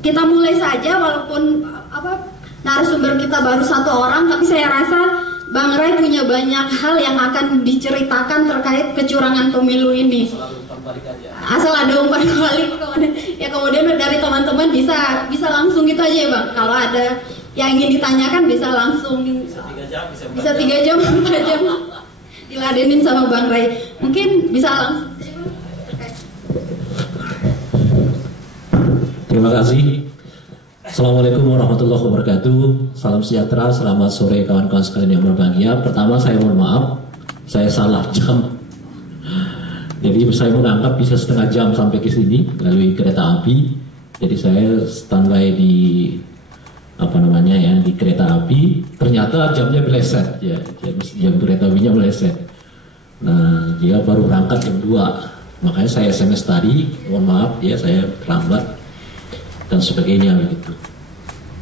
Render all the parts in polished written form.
kita mulai saja, walaupun narasumber kita baru 1 orang, tapi saya rasa Bang Ray punya banyak hal yang akan diceritakan terkait kecurangan pemilu ini. Asal ada umpan balik, kemudian dari teman-teman bisa langsung gitu aja ya Bang. Kalau ada yang ingin ditanyakan bisa langsung. Bisa 3 jam, 4 jam diladenin sama Bang Ray. Mungkin bisa langsung. Terima kasih. Assalamualaikum warahmatullahi wabarakatuh. Salam sejahtera, selamat sore kawan-kawan sekalian yang berbahagia. Pertama saya mohon maaf, saya salah jam. Jadi saya menganggap bisa setengah jam sampai ke sini melalui kereta api. Jadi saya standby di di kereta api. Ternyata jamnya meleset ya, jam kereta apinya meleset. Nah dia baru berangkat jam 2. Makanya saya SMS tadi, mohon maaf ya saya terlambat dan sebagainya begitu.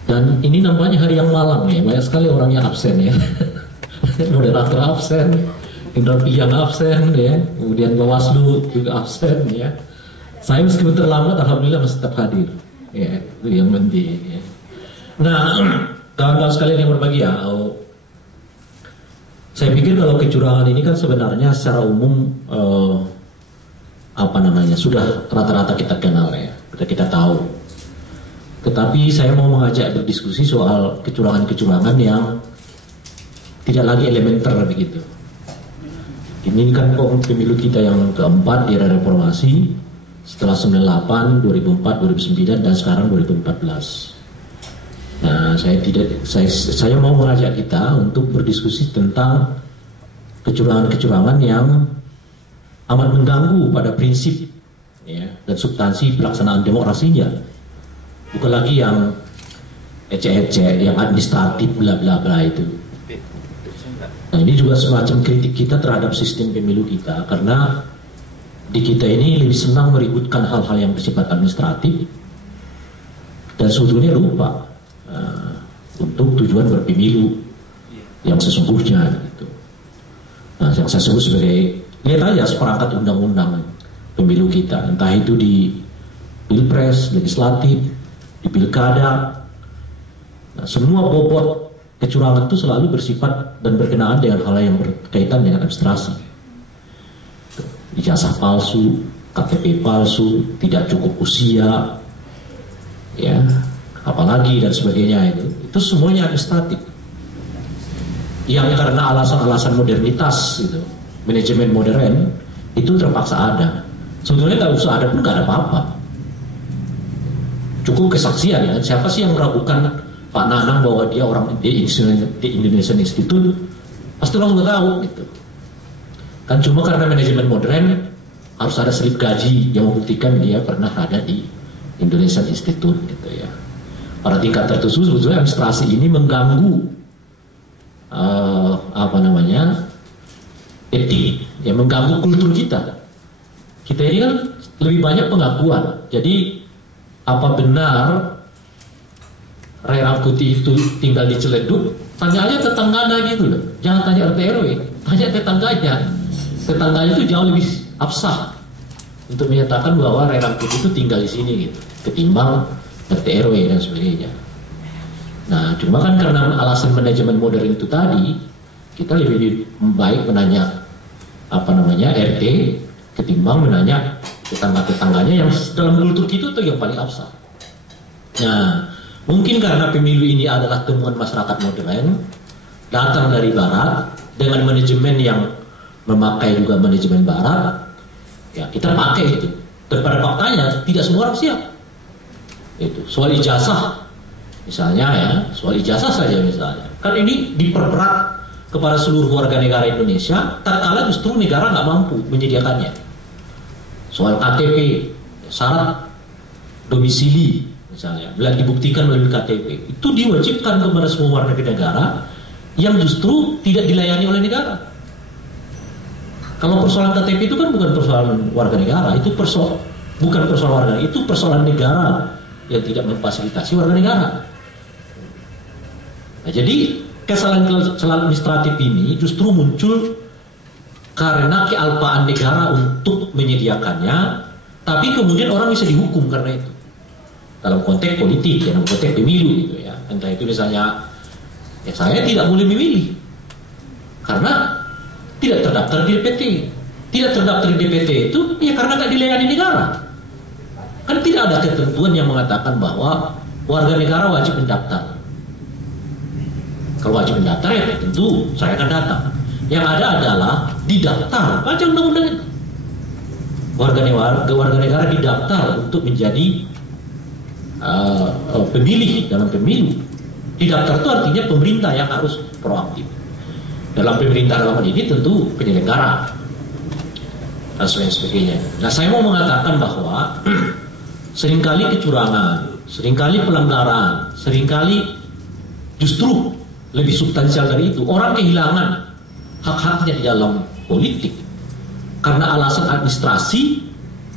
Dan ini nampaknya hari yang malam ya, banyak sekali orang yang absen ya. Moderator absen, Indra Piyang absen ya, kemudian Bawaslu juga absen ya. Saya meskipun terlambat, alhamdulillah masih tetap hadir ya, itu yang penting ya. Nah, kawan-kawan sekalian yang berbahagia, saya pikir kalau kecurangan ini kan sebenarnya secara umum sudah rata-rata kita kenal ya, kita tahu. Tetapi saya mau mengajak berdiskusi soal kecurangan-kecurangan yang tidak lagi elementer begitu. Ini kan pemilu kita yang keempat di era reformasi setelah 98, 2004, 2009 dan sekarang 2014. Nah, saya mau mengajak kita untuk berdiskusi tentang kecurangan-kecurangan yang amat mengganggu pada prinsip ya, dan substansi pelaksanaan demokrasinya. Bukan lagi yang ecek-ecek, yang administratif bla bla bla itu. Nah ini juga semacam kritik kita terhadap sistem pemilu kita, karena di kita ini lebih senang meributkan hal-hal yang bersifat administratif dan sebetulnya lupa untuk tujuan berpemilu yang sesungguhnya gitu. Nah yang saya sebut sebagai, lihat aja seperangkat undang-undang pemilu kita, entah itu di pilpres, legislatif, di pilkada. Nah, semua bobot kecurangan itu selalu bersifat dan berkenaan dengan hal yang berkaitan dengan administrasi. Ijazah palsu, KTP palsu, tidak cukup usia, ya, apalagi dan sebagainya itu semuanya administratif. Yang karena alasan-alasan modernitas, gitu, manajemen modern itu terpaksa ada. Sebetulnya nggak usah ada pun nggak ada apa-apa. Cukup kesaksian ya. Siapa sih yang meragukan Pak Nanang bahwa dia orang di Indonesian Institute? Pasti orang nggak tahu gitu. Kan cuma karena manajemen modern harus ada slip gaji yang membuktikan dia pernah ada di Indonesian Institute gitu ya. Pada tingkat tertentu sebetulnya administrasi ini mengganggu etik, ya, mengganggu kultur kita. Kita ini kan lebih banyak pengakuan. Jadi apa benar Ray Rangkuti itu tinggal di Ciledug? Tanya aja tetangganya gitu loh. Jangan tanya RT RW, tanya tetangganya. Tetangganya itu jauh lebih absah untuk menyatakan bahwa Ray Rangkuti itu tinggal di sini gitu, ketimbang RT RW dan sebagainya. Nah, cuma kan karena alasan manajemen modern itu tadi, kita lebih baik menanya RT ketimbang menanya tetangga-tetangganya yang dalam kultur kita itu yang paling absah. Nah, mungkin karena pemilu ini adalah temuan masyarakat modern, datang dari barat, dengan manajemen yang memakai juga manajemen barat, ya kita pakai itu. Dan pada faktanya tidak semua orang siap. Itu soal ijazah, misalnya ya, soal ijazah saja misalnya. Kan ini diperberat kepada seluruh warga negara Indonesia, tatkala justru negara nggak mampu menyediakannya. Soal KTP, syarat domisili misalnya, bila dibuktikan melalui KTP, itu diwajibkan kepada semua warga negara yang justru tidak dilayani oleh negara. Kalau persoalan KTP itu kan bukan persoalan warga negara, itu bukan persoalan warga, itu persoalan negara yang tidak memfasilitasi warga negara. Nah, jadi kesalahan administratif ini justru muncul karena kealpaan negara untuk menyediakannya, tapi kemudian orang bisa dihukum karena itu. dalam konteks politik, dalam konteks pemilu gitu ya. Entah itu misalnya, ya saya tidak boleh memilih karena tidak terdaftar di DPT. Tidak terdaftar di DPT itu ya karena nggak dilayani negara. Kan tidak ada ketentuan yang mengatakan bahwa warga negara wajib mendaftar. Kalau wajib mendaftar ya tentu saya akan datang. Yang ada adalah didaftar, baca undang-undang itu. Warga negara didaftar untuk menjadi pemilih dalam pemilu. Didaftar itu artinya pemerintah yang harus proaktif. Dalam pemerintah dalam hal ini tentu penyelenggara dan sebagainya. Nah, saya mau mengatakan bahwa seringkali kecurangan, seringkali pelanggaran, seringkali justru lebih substansial dari itu. Orang kehilangan hak-haknya di dalam politik karena alasan administrasi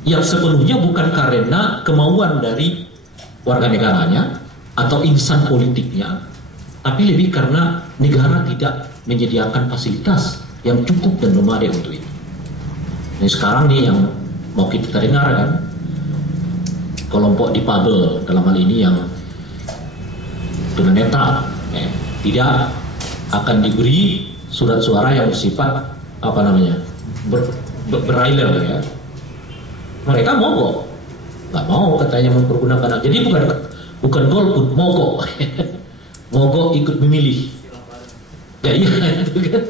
yang sepenuhnya bukan karena kemauan dari warga negaranya atau insan politiknya, tapi lebih karena negara tidak menyediakan fasilitas yang cukup dan memadai untuk itu. Ini sekarang nih yang mau kita dengar kan, kelompok difabel dalam hal ini yang tunanetra tidak akan diberi surat suara yang bersifat apa namanya berailer ya. Mereka mogok, nggak mau katanya mempergunakan. Jadi bukan golput, mogok, mogok ikut memilih. Ya iya itu kan,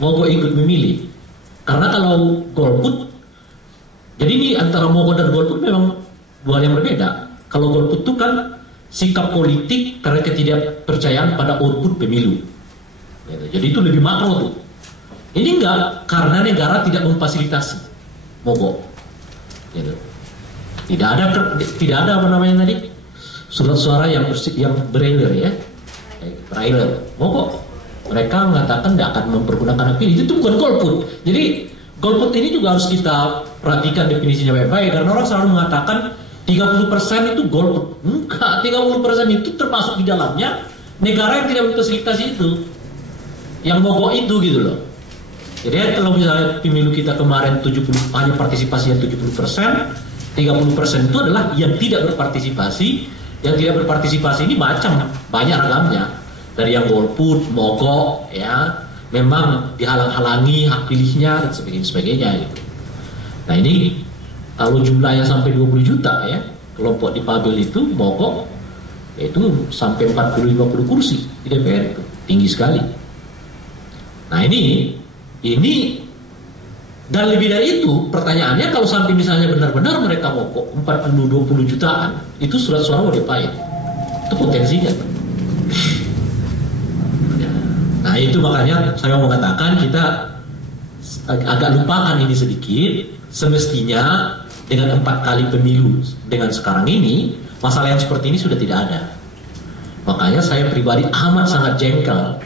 mogok ikut memilih. Karena kalau golput, jadi ini antara mogok dan golput memang dua hal yang berbeda. Kalau golput itu kan sikap politik karena ketidakpercayaan pada output pemilu. Jadi itu lebih makro tuh. Ini enggak, karena negara tidak memfasilitasi mogok. Tidak ada apa namanya tadi surat suara yang berailer ya, berailer mogok. Mereka mengatakan tidak akan mempergunakan hak pilih. Itu bukan golput. Jadi golput ini juga harus kita perhatikan definisinya baik-baik, karena orang selalu mengatakan 30% itu golput. Enggak, 30% itu termasuk di dalamnya negara yang tidak memfasilitasi itu, yang mogok itu gitu loh. Jadi kalau misalnya pemilu kita kemarin hanya partisipasinya 70%, 30% itu adalah yang tidak berpartisipasi. Yang tidak berpartisipasi ini banyak ragamnya. Dari yang golput, mogok, ya, memang dihalang-halangi hak pilihnya dan sebagainya gitu. Nah ini kalau jumlahnya sampai 20 juta ya, kelompok difabel itu mogok, yaitu sampai 40-50 kursi di DPR itu, tinggi sekali. Nah ini dan lebih dari itu, pertanyaannya kalau sampai misalnya benar-benar mereka mogok 40-20 jutaan, itu surat suara mau diapain? Itu potensinya. Nah itu makanya saya mau mengatakan kita agak lupakan ini sedikit. Semestinya dengan 4 kali pemilu dengan sekarang ini, masalah yang seperti ini sudah tidak ada. Makanya saya pribadi amat sangat jengkel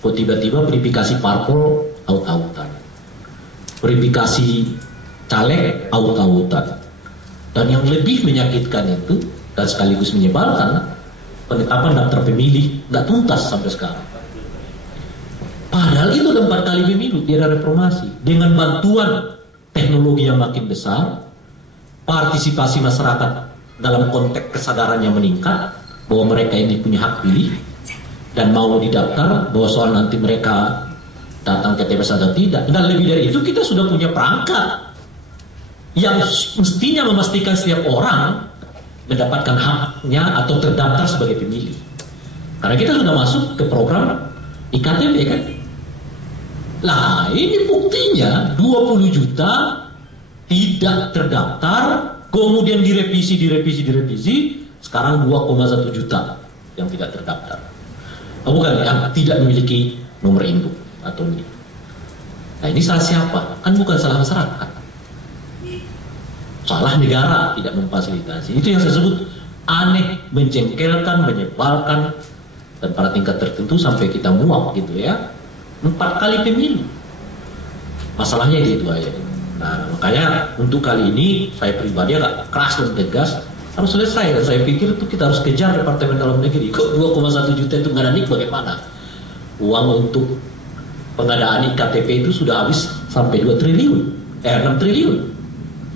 kok tiba-tiba verifikasi parpol aut-autan, verifikasi caleg aut-autan, dan yang lebih menyakitkan itu dan sekaligus menyebalkan, penetapan daftar pemilih nggak tuntas sampai sekarang. Padahal itu ada 4 kali pemilu di era reformasi. Dengan bantuan teknologi yang makin besar, partisipasi masyarakat dalam konteks kesadaran yang meningkat bahwa mereka ini punya hak pilih dan mau didaftar, bahwa soal nanti mereka datang ke TPS atau tidak. Dan lebih dari itu kita sudah punya perangkat yang mestinya memastikan setiap orang mendapatkan haknya atau terdaftar sebagai pemilih. Karena kita sudah masuk ke program IKTP kan. Nah ini buktinya 20 juta tidak terdaftar, kemudian direvisi, sekarang 2,1 juta yang tidak terdaftar. Bukan, yang tidak memiliki nomor induk atau NIK. Nah ini salah siapa? Kan bukan salah masyarakat, salah negara tidak memfasilitasi. Itu yang saya sebut aneh, menjengkelkan, menyebalkan, dan pada tingkat tertentu sampai kita muak gitu ya. 4 kali pemilu, masalahnya itu aja. Nah makanya untuk kali ini saya pribadi agak keras dan tegas, harus selesai. Dan saya pikir itu kita harus kejar Departemen Dalam Negeri. Kok 2,1 juta itu nggak ada NIK, bagaimana? Uang untuk pengadaan IKTP itu sudah habis sampai 6 triliun.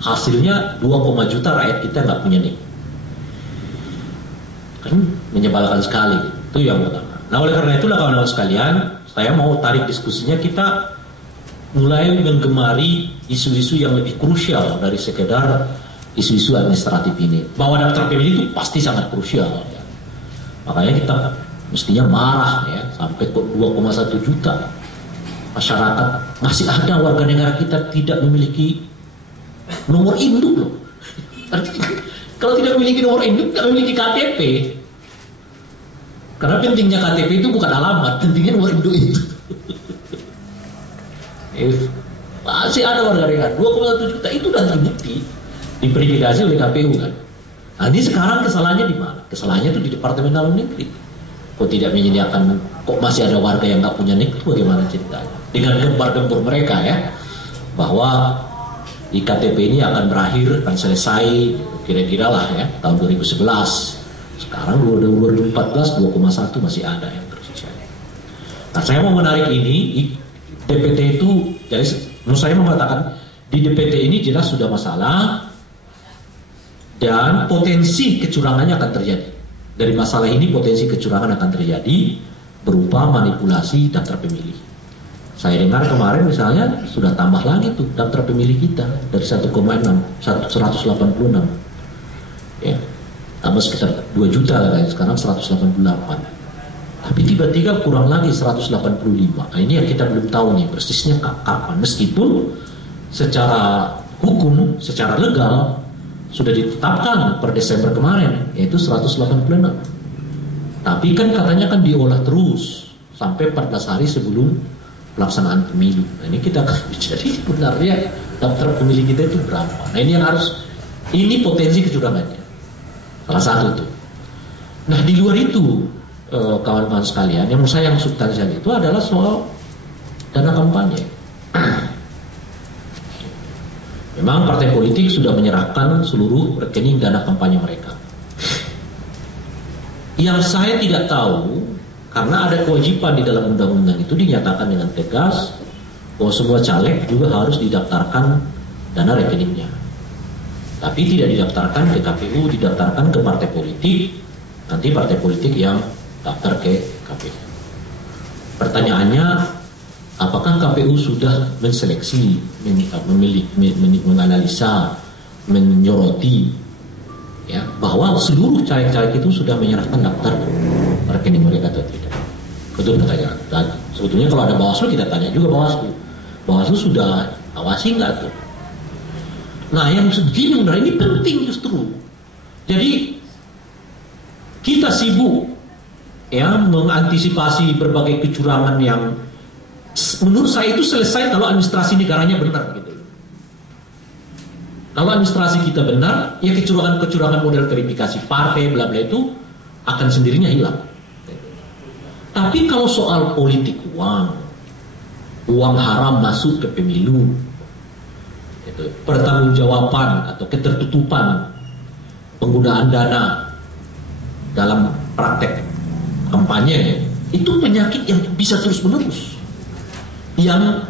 Hasilnya 2, juta rakyat kita nggak punya NIK. Kan menyebalkan sekali. Itu yang pertama. Nah, oleh karena itulah kawan-kawan sekalian, saya mau tarik diskusinya, kita mulai menggemari isu-isu yang lebih krusial dari sekedar isu-isu administratif ini. Bahwa daftar pemilih itu pasti sangat krusial. Ya. Makanya kita mestinya marah ya, sampai kok 2,1 juta masyarakat, masih ada warga negara kita tidak memiliki nomor induk loh. Artinya, kalau tidak memiliki nomor induk, tidak memiliki KTP. Karena pentingnya KTP itu bukan alamat, pentingnya nomor induk itu. Masih ada warga negara 2,1 juta, itu sudah terbukti, diverifikasi oleh KPU kan. Nah, ini sekarang kesalahannya di mana? Kesalahannya itu di Departemen Dalam Negeri. Kok tidak menyediakan, kok masih ada warga yang nggak punya NIK, bagaimana ceritanya? Dengan gembar-gembur mereka ya, bahwa IKTP ini akan berakhir, akan selesai kira-kira lah ya, tahun 2011. Sekarang 2014 2,1 masih ada yang tersisa. Nah, saya mau menarik ini, DPT itu, jadi menurut saya mengatakan di DPT ini jelas sudah masalah dan potensi kecurangannya akan terjadi. Dari masalah ini potensi kecurangan akan terjadi berupa manipulasi daftar pemilih. Saya dengar kemarin misalnya sudah tambah lagi tuh daftar pemilih kita dari 1,6 186 ya, tambah sekitar 2 juta kan, sekarang 188. Tapi tiba-tiba kurang lagi 185. Nah, ini yang kita belum tahu nih persisnya kapan. Meskipun secara hukum, secara legal sudah ditetapkan per Desember kemarin, yaitu 186. Tapi kan katanya kan diolah terus sampai 14 hari sebelum pelaksanaan pemilu. Nah, ini kita akan jadi sebenarnya daftar pemilih kita itu berapa. Nah, ini yang harus, ini potensi kecurangannya. Salah satu itu. Nah, di luar itu kawan-kawan sekalian, yang menurut saya yang substansial itu adalah soal dana kampanye. Memang partai politik sudah menyerahkan seluruh rekening dana kampanye mereka. Yang saya tidak tahu, karena ada kewajiban di dalam undang-undang itu dinyatakan dengan tegas bahwa semua caleg juga harus didaftarkan dana rekeningnya. Tapi tidak didaftarkan ke KPU, didaftarkan ke partai politik. Nanti partai politik yang daftar ke KPU. Pertanyaannya, apakah KPU sudah menseleksi, menganalisa, menyoroti ya, bahwa seluruh caleg-caleg itu sudah menyerahkan daftar rekening mereka atau tidak? Itu pertanyaan. Dan sebetulnya kalau ada Bawaslu, kita tanya juga Bawaslu. Bawaslu sudah awasi nggak tuh? Nah, yang segini ini penting justru. Jadi kita sibuk ya mengantisipasi berbagai kecurangan yang menurut saya itu selesai kalau administrasi negaranya benar gitu. Kalau administrasi kita benar, ya kecurangan-kecurangan model verifikasi partai bla bla itu akan sendirinya hilang. Tapi kalau soal politik uang haram masuk ke pemilu, itu pertanggungjawaban atau ketertutupan penggunaan dana dalam praktek kampanye, itu penyakit yang bisa terus-menerus. Yang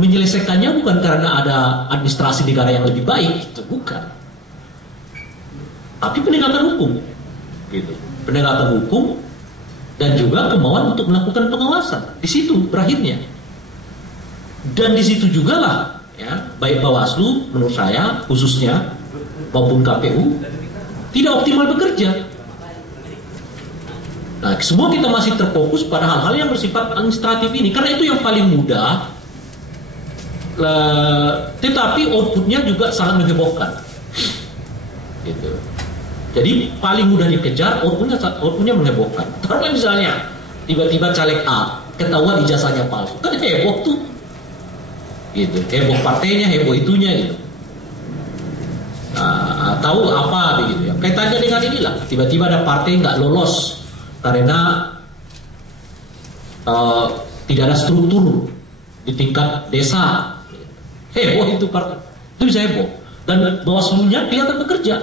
menyelesaikannya bukan karena ada administrasi negara yang lebih baik, itu bukan. Tapi penegakan hukum, gitu. Penegakan hukum dan juga kemauan untuk melakukan pengawasan. Di situ berakhirnya. Dan di situ juga lah, ya, baik Bawaslu menurut saya khususnya maupun KPU tidak optimal bekerja. Nah, semua kita masih terfokus pada hal-hal yang bersifat administratif ini, karena itu yang paling mudah, tetapi outputnya juga sangat menghebohkan. Gitu. Jadi paling mudah dikejar, outputnya menghebohkan. Taruhlah misalnya tiba-tiba caleg A ketahuan ijazahnya palsu, kan heboh tuh. Gitu, heboh partainya, heboh itunya gitu. Nah, tahu apa begitu ya? Kaitannya dengan inilah, tiba-tiba ada partai nggak lolos karena tidak ada struktur di tingkat desa. Heboh itu partai, itu bisa heboh. Dan Bawaslu-nya kelihatan bekerja.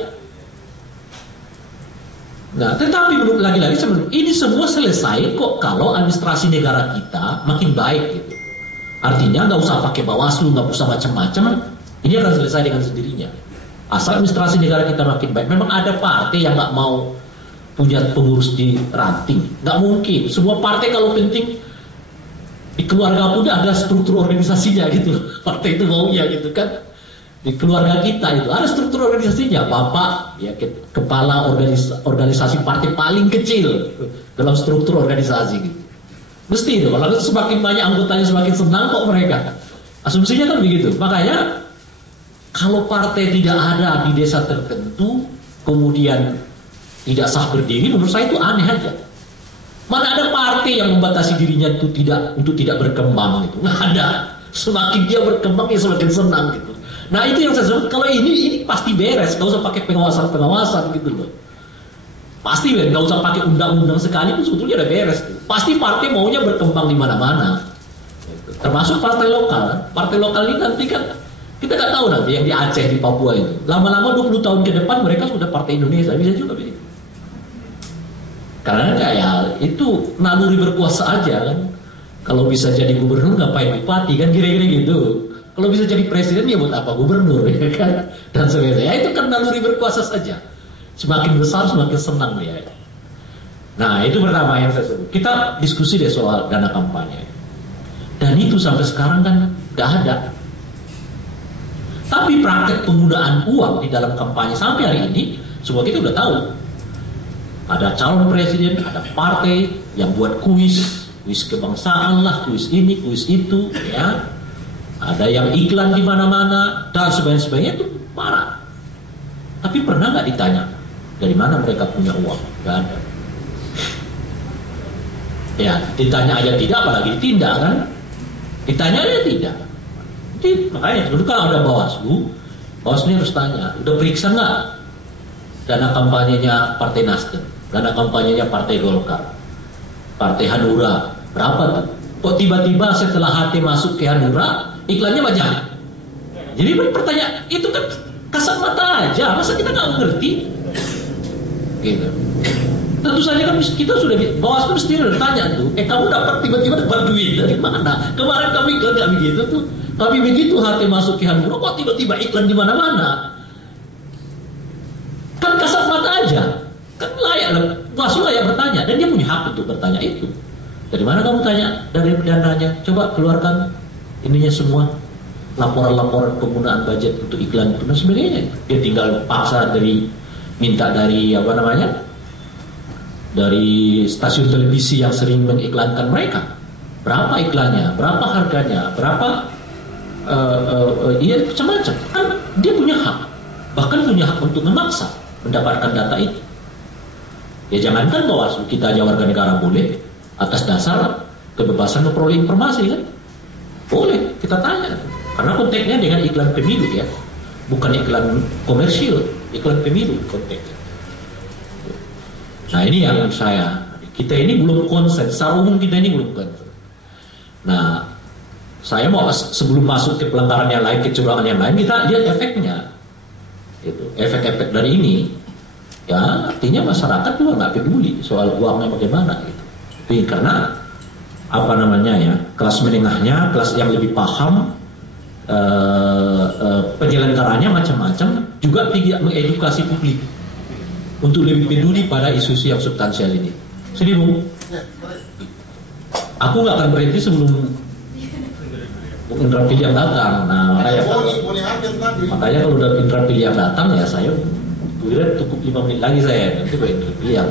Nah, tetapi menurut lagi-lagi ini semua selesai kok kalau administrasi negara kita makin baik gitu. Artinya nggak usah pakai Bawaslu, nggak usah macam-macam, ini akan selesai dengan sendirinya. Asal administrasi negara kita makin baik. Memang ada partai yang nggak mau punya pengurus di ranting. Nggak mungkin. Semua partai kalau penting di keluarga pun ada struktur organisasinya gitu. Partai itu maunya gitu kan. Di keluarga kita itu ada struktur organisasinya. Bapak ya kepala organisasi partai paling kecil dalam struktur organisasi gitu. Mesti itu. Kalau semakin banyak anggotanya semakin senang kok mereka. Asumsinya kan begitu. Makanya kalau partai tidak ada di desa tertentu kemudian tidak sah berdiri, menurut saya itu aneh aja. Mana ada partai yang membatasi dirinya itu untuk tidak berkembang gitu. Nggak ada. Semakin dia berkembang ya semakin senang gitu. Nah itu yang saya sebut, kalau ini pasti beres, nggak usah pakai pengawasan gitu loh. Pasti beres, nggak usah pakai undang-undang sekalipun sebetulnya udah beres. Gitu. Pasti partai maunya berkembang di mana-mana. Gitu. Termasuk partai lokal. Partai lokal ini nanti kan kita nggak tahu nanti yang di Aceh, di Papua itu. Lama-lama 20 tahun ke depan mereka sudah partai Indonesia, bisa juga begitu. Karena ya itu naluri berkuasa aja kan. Kalau bisa jadi gubernur ngapain bupati kan kira-kira gitu. Kalau bisa jadi presiden ya buat apa gubernur ya kan. Dan sebagainya. Ya itu kan naluri berkuasa saja. Semakin besar semakin senang dia. Nah itu pertama yang saya sebut. Kita diskusi deh soal dana kampanye. Dan itu sampai sekarang kan nggak ada. Tapi praktek penggunaan uang di dalam kampanye sampai hari ini semua kita udah tahu. Ada calon presiden, ada partai yang buat kuis kebangsaan lah, kuis ini, kuis itu, ya. Ada yang iklan di mana-mana dan sebagainya itu parah. Tapi pernah nggak ditanya dari mana mereka punya uang? Nggak ada. Ya, ditanya aja tidak, apalagi ditindak kan? Ditanya aja tidak. Jadi, makanya dulu kan ada Bawaslu harus tanya, udah periksa nggak dana kampanyenya Partai Nasdem, dana kampanyenya Partai Golkar, Partai Hanura, berapa tuh? Kok tiba-tiba setelah HT masuk ke Hanura, iklannya banyak? Jadi pertanyaan, itu kan kasat mata aja, masa kita nggak ngerti? Gitu. Tentu saja kan kita sudah, Bawaslu mesti udah tanya tuh, kamu tiba-tiba dapat duit dari mana? Kemarin kami nggak begitu tuh. Tapi begitu HT masuk ke Hanura, kok tiba-tiba iklan di mana-mana? Kan kasat mata aja. Kan layak, Bawaslu layak bertanya. Dan dia punya hak untuk bertanya itu. Dari mana kamu tanya? Dari dananya. Coba keluarkan ininya semua. Laporan-laporan penggunaan budget untuk iklan itu dan sebagainya. Dia tinggal paksa minta dari dari stasiun televisi yang sering mengiklankan mereka. Berapa iklannya? Berapa harganya? Berapa iya macam-macam kan dia punya hak, bahkan punya hak untuk memaksa mendapatkan data itu. Ya jangankan Bawaslu, kita aja warga negara boleh atas dasar kebebasan memperoleh informasi kan, boleh kita tanya karena konteksnya dengan iklan pemilu ya, bukan iklan komersil, iklan pemilu konteksnya. Nah ini yang kita ini belum konsen, secara umum kita ini belum konsen. Nah saya mau sebelum masuk ke pelanggaran yang lain, kecurangan yang lain, kita lihat efeknya. Itu efek-efek dari ini, ya artinya masyarakat juga nggak peduli soal uangnya bagaimana gitu. Tapi karena kelas menengahnya, kelas yang lebih paham, penyelenggaranya macam-macam, juga tidak mengedukasi publik untuk lebih peduli pada isu-isu yang substansial ini. Sedih Bu, aku nggak akan berhenti sebelum Indra Piliang datang. Nah, makanya kalau udah Indra Piliang datang ya saya kira cukup 5 menit lagi saya nanti ke Indra Piliang.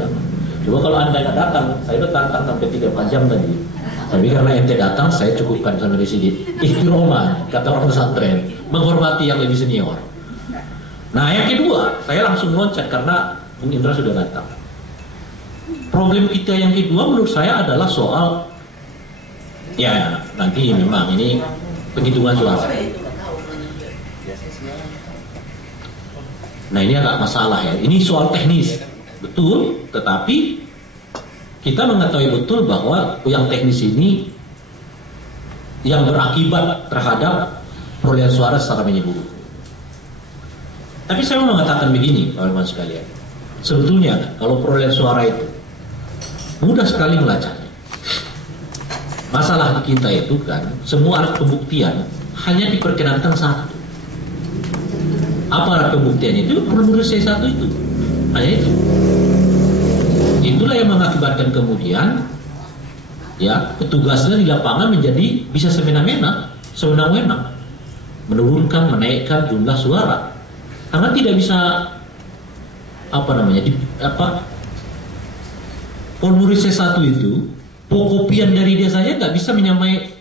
Coba kalau Anda nggak datang, saya udah tantang sampai 3 jam tadi. Tapi karena ente datang, saya cukupkan sampai di sini. Ikhtiroman, kata orang pesantren, menghormati yang lebih senior. Nah, yang kedua, saya langsung loncat karena Bung Indra sudah datang. Problem kita yang kedua menurut saya adalah soal ya nanti memang ini penghitungan suara. Nah ini agak masalah ya. Ini soal teknis, betul. Tetapi kita mengetahui betul bahwa yang teknis ini yang berakibat terhadap perolehan suara secara menyeluruh. Tapi saya mau mengatakan begini, kawan-kawan sekalian. Sebetulnya kalau perolehan suara itu mudah sekali melacaknya. Masalah di kita itu kan semua alat pembuktian hanya diperkenankan satu. Apa alat pembuktian itu? Nomor C1 itu. Hanya itu. yang mengakibatkan kemudian ya petugasnya di lapangan menjadi bisa semena-mena, sewenang-wenang, menurunkan, menaikkan jumlah suara, karena tidak bisa formulir C1 itu kopian dari dia saja nggak bisa menyamai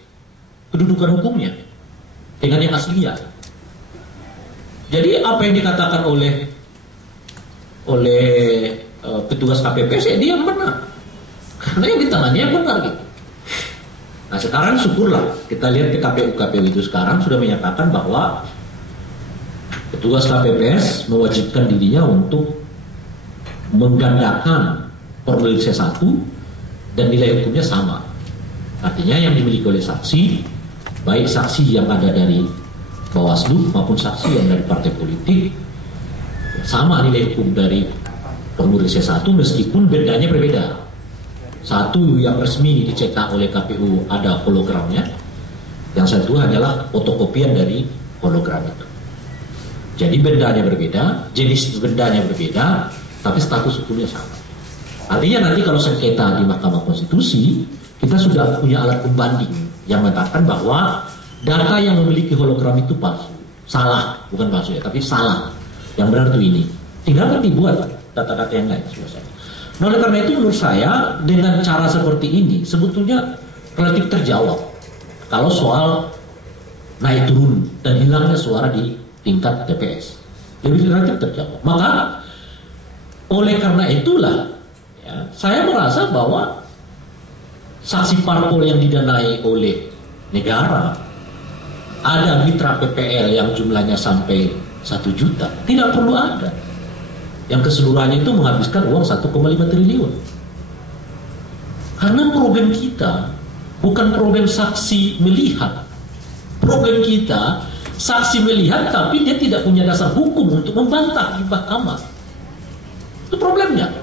kedudukan hukumnya dengan yang aslinya. Jadi apa yang dikatakan oleh petugas KPPS dia benar, karena yang ditangani benar gitu. Nah sekarang syukurlah kita lihat di KPU itu sekarang sudah menyatakan bahwa petugas KPPS mewajibkan dirinya untuk menggandakan formulir C1 dan nilai hukumnya sama. Artinya yang dimiliki oleh saksi, baik saksi yang ada dari Bawaslu maupun saksi yang dari partai politik, sama nilai hukum dari formulir C1 meskipun bedanya berbeda. Satu yang resmi dicetak oleh KPU ada hologramnya, yang satu hanyalah fotokopian dari hologram itu. Jadi bendanya berbeda, jenis bendanya berbeda, tapi status hukumnya sama. Artinya nanti kalau sengketa di Mahkamah Konstitusi, kita sudah punya alat pembanding yang mengatakan bahwa data yang memiliki hologram itu palsu, salah, bukan palsu ya, tapi salah. Yang benar itu ini. Tinggal kan dibuat data-data yang lain selesai. Nah, oleh karena itu menurut saya dengan cara seperti ini sebetulnya relatif terjawab kalau soal naik turun dan hilangnya suara di tingkat TPS, lebih relatif terjawab. Maka oleh karena itulah ya, saya merasa bahwa saksi parpol yang didanai oleh negara, ada mitra PPL yang jumlahnya sampai 1 juta, tidak perlu ada. Yang keseluruhannya itu menghabiskan uang 1,5 triliun. Karena problem kita bukan problem saksi melihat. Problem kita saksi melihat tapi dia tidak punya dasar hukum untuk membantah di mahkamah. Itu problemnya.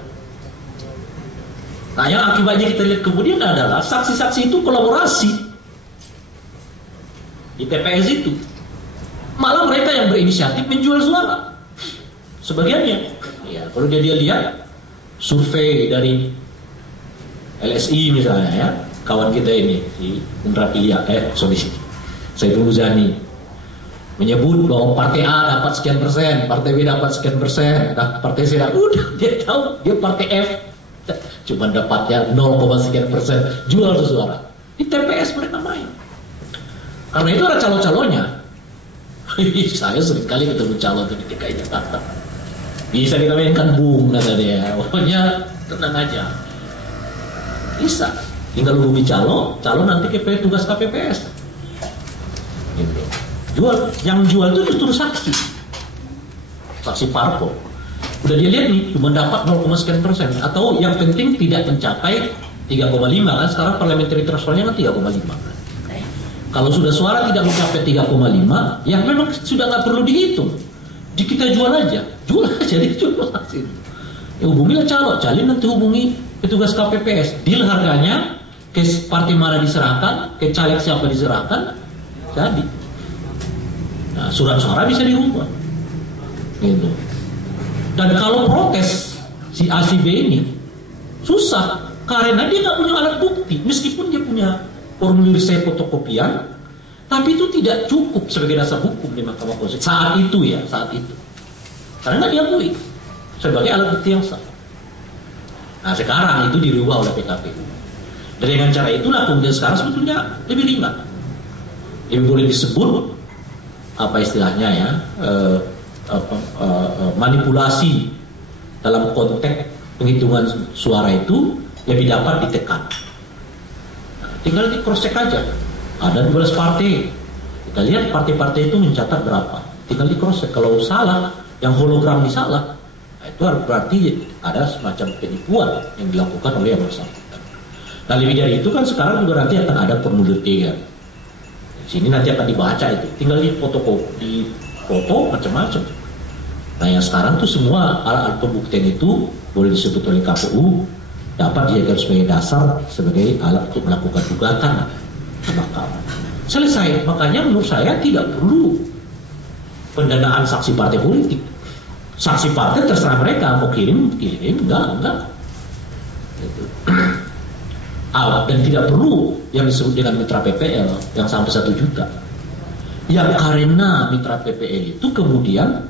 Nah yang akibatnya kita lihat kemudian adalah saksi-saksi itu kolaborasi di TPS itu. Malah mereka yang berinisiatif menjual suara. Sebagiannya. Ya, kalau dia lihat survei dari LSI misalnya ya, kawan kita ini si Indra Pilia, Saiful Muzani menyebut bahwa partai A dapat sekian persen, partai B dapat sekian persen, nah, partai C udah dia tahu dia partai F cuma dapatnya 0, sekian persen, jual tuh suara. Di TPS mereka main. Karena itu ada calon-calonnya. Saya sering kali ketemu calon di DKI Jakarta. Bisa kita mainkan bung, kata dia. Pokoknya tenang aja. Bisa. Tinggal hubungi calon nanti ke tugas KPPS. Gitu. Yang jual itu justru saksi parpol. Udah dia lihat nih, cuma dapat 0, sekian persen. Atau yang penting tidak mencapai 3,5 kan. Sekarang parliamentary threshold-nya kan 3,5. Kalau sudah suara tidak mencapai 3,5, ya memang sudah nggak perlu dihitung. Kita jual aja, dijual saksi. Ya hubungilah calon nanti hubungi petugas KPPS. Deal harganya, ke partai mana diserahkan, ke caleg siapa diserahkan, jadi. Nah, surat suara bisa dirubah. Gitu. Dan kalau protes si A si B ini susah karena dia nggak punya alat bukti, meskipun dia punya formulir C fotokopian, tapi itu tidak cukup sebagai dasar hukum di Mahkamah Konstitusi saat itu. Karena nggak diakui sebagai alat bukti yang sah. Nah sekarang itu dirubah oleh PKPU. Dan dengan cara itulah kemudian sekarang sebetulnya lebih ringan. Ini boleh disebut apa istilahnya ya, manipulasi dalam konteks penghitungan suara itu lebih dapat ditekan. Tinggal di cross check aja. Ada 12 partai. Kita lihat partai-partai itu mencatat berapa. Tinggal di cross check. Kalau salah, yang hologram ini salah, nah itu berarti ada semacam penipuan yang dilakukan oleh yang bersangkutan. Nah lebih dari itu kan sekarang juga nanti akan ada formulir 3. Di sini nanti akan dibaca itu. Tinggal di foto macam-macam. Nah yang sekarang tuh semua alat pembuktian itu boleh disebut oleh KPU dapat dijadikan sebagai dasar sebagai alat untuk melakukan gugatan ke mahkamah. Selesai. Makanya menurut saya tidak perlu pendanaan saksi partai politik. Saksi partai terserah mereka mau kirim, enggak. Gitu. Dan tidak perlu yang disebut dengan mitra PPL yang sampai 1 juta. Yang karena mitra PPL itu kemudian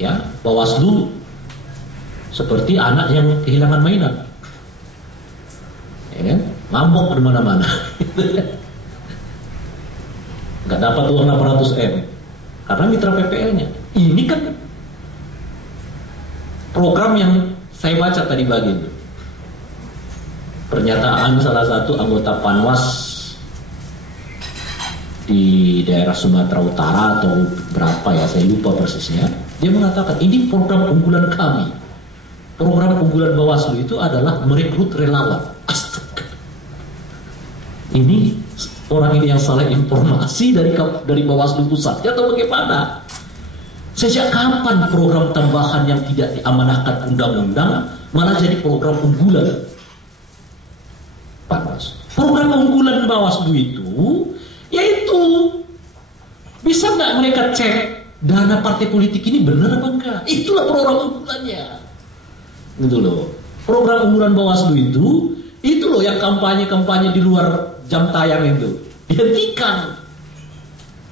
ya Bawaslu seperti anak yang kehilangan mainan, ya kan? Ngambok di mana-mana, nggak dapat uang 600 M karena mitra PPL-nya. Ini kan program yang saya baca tadi pagi itu. Pernyataan salah satu anggota Panwas di daerah Sumatera Utara atau berapa ya, saya lupa persisnya. Dia mengatakan ini program unggulan kami. Program unggulan Bawaslu itu adalah merekrut relawan. Astaga. Ini orang ini yang salah informasi dari Bawaslu pusatnya atau bagaimana? Sejak kapan program tambahan yang tidak diamanahkan undang-undang malah jadi program unggulan? Program unggulan Bawaslu itu yaitu bisa nggak mereka cek dana partai politik ini benar apa enggak? Itulah program unggulannya, gitu loh. Program unggulan Bawaslu itu loh yang kampanye di luar jam tayang itu dihentikan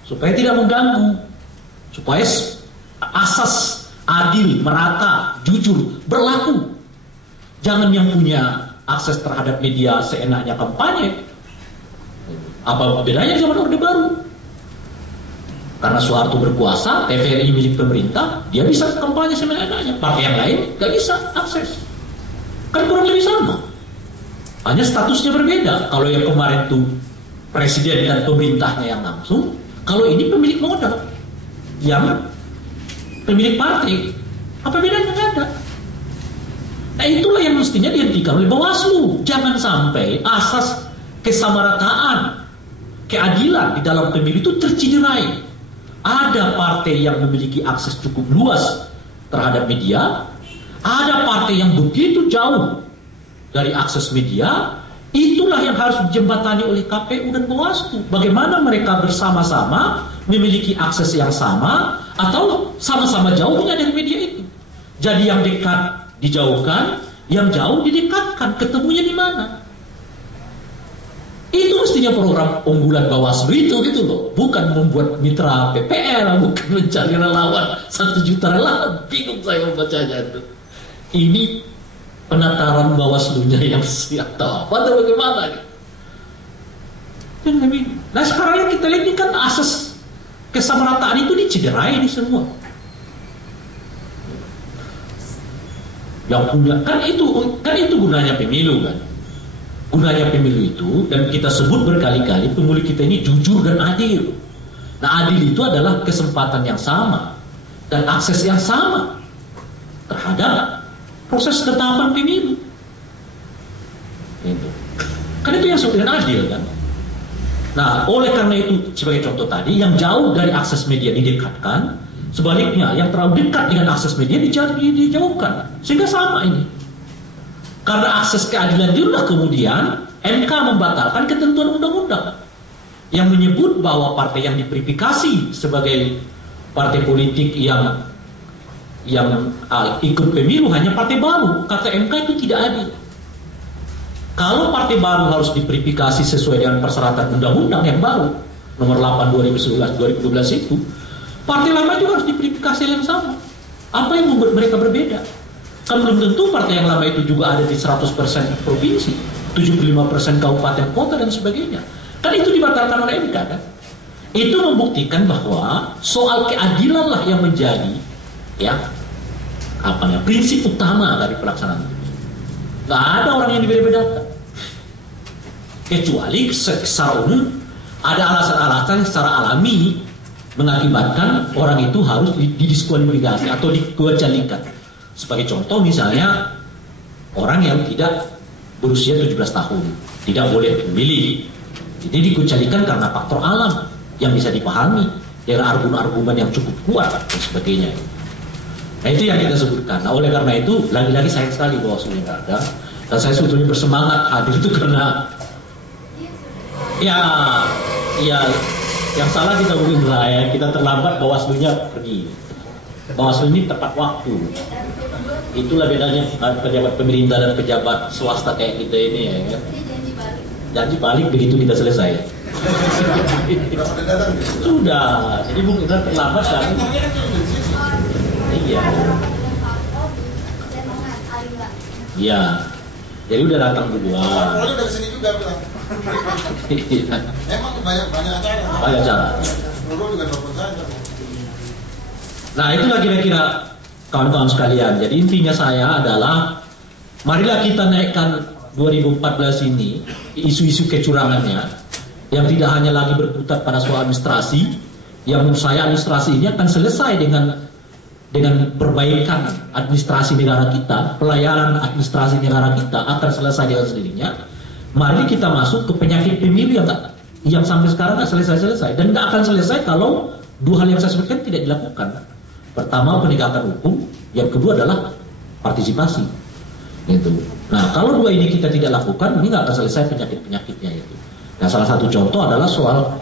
supaya tidak mengganggu, supaya asas adil, merata, jujur berlaku. Jangan yang punya akses terhadap media seenaknya kampanye. Apa bedanya zaman Orde Baru? Karena Soeharto berkuasa, TVRI milik pemerintah, dia bisa kampanye seenaknya. Partai yang lain gak bisa akses. Kan kurang lebih sama. Hanya statusnya berbeda. Kalau yang kemarin tuh presiden dan pemerintahnya yang langsung, kalau ini pemilik modal yang pemilik partai. Apa bedanya? Nggak ada. Nah itulah yang mestinya dihentikan oleh Bawaslu. Jangan sampai asas kesamarataan, keadilan di dalam pemilu itu tercederai. Ada partai yang memiliki akses cukup luas terhadap media, ada partai yang begitu jauh dari akses media. Itulah yang harus dijembatani oleh KPU dan Bawaslu. Bagaimana mereka bersama-sama memiliki akses yang sama atau sama-sama jauhnya dari media itu. Jadi yang dekat dijauhkan, yang jauh didekatkan, ketemunya di mana? Itu mestinya program unggulan Bawaslu itu, gitu loh. Bukan membuat mitra PPL, bukan mencari relawan 1 juta relawan. Bingung saya membacanya itu. Ini penataran Bawaslunya yang siap tahu atau bagaimana? Nah sekarang yang kita lihat ini kan asas kesamarataan itu dicederai ini semua. Yang punya kan itu gunanya pemilu kan. Gunanya pemilu itu, dan kita sebut berkali-kali pemilu kita ini jujur dan adil. Nah adil itu adalah kesempatan yang sama dan akses yang sama terhadap proses ketetapan pemilu. Itu. Kan itu yang disebut dengan adil kan. Nah oleh karena itu sebagai contoh tadi, yang jauh dari akses media didekatkan. Sebaliknya, yang terlalu dekat dengan akses media dijauhkan. Sehingga sama ini. Karena akses keadilan itulah kemudian MK membatalkan ketentuan undang-undang yang menyebut bahwa partai yang diverifikasi sebagai partai politik yang ikut pemilu hanya partai baru. Kata MK itu tidak adil. Kalau partai baru harus diverifikasi sesuai dengan persyaratan undang-undang yang baru nomor 8 2011 2012 itu, partai lama juga harus diverifikasi yang sama. Apa yang membuat mereka berbeda? Kan belum tentu partai yang lama itu juga ada di 100% provinsi, 75% kabupaten kota dan sebagainya. Kan itu dibatalkan oleh MK kan? Itu membuktikan bahwa soal keadilan lah yang menjadi prinsip utama dari pelaksanaan itu. Gak ada orang yang dibeda-bedakan. Kecuali secara umum ada alasan-alasan secara alami mengakibatkan orang itu harus didiskualifikasi atau dikecualikan. Sebagai contoh misalnya orang yang tidak berusia 17 tahun tidak boleh memilih. Jadi dikecualikan karena faktor alam yang bisa dipahami dengan argumen-argumen yang cukup kuat dan sebagainya. Nah itu yang kita sebutkan. Nah oleh karena itu lagi-lagi sayang sekali Bawaslu nggak ada. Dan saya sebetulnya bersemangat hadir itu karena yang salah kita mungkin lah ya, kita terlambat Bawaslunya pergi. Bawaslu ini tepat waktu. Itulah bedanya pejabat pemerintah dan pejabat swasta kayak kita ini ya kan. Janji balik begitu kita selesai. Sudah, jadi mungkin kita terlambat kan? Iya. Iya. Jadi udah datang duluan. Kalau udah kesini juga bilang. Emang banyak acara. Banyak acara. Dulu juga telepon saya. Nah itulah kira-kira kawan-kawan sekalian. Jadi intinya saya adalah marilah kita naikkan 2014 ini isu-isu kecurangannya yang tidak hanya lagi berputar pada soal administrasi. Yang menurut saya administrasi ini akan selesai dengan perbaikan administrasi negara kita, pelayanan administrasi negara kita akan selesai dengan sendirinya. Mari kita masuk ke penyakit pemilu yang sampai sekarang nggak selesai-selesai dan nggak akan selesai kalau dua hal yang saya sebutkan tidak dilakukan. Pertama penegakan hukum, yang kedua adalah partisipasi. Gitu. Nah kalau dua ini kita tidak lakukan, ini nggak akan selesai penyakit-penyakitnya itu. Nah salah satu contoh adalah soal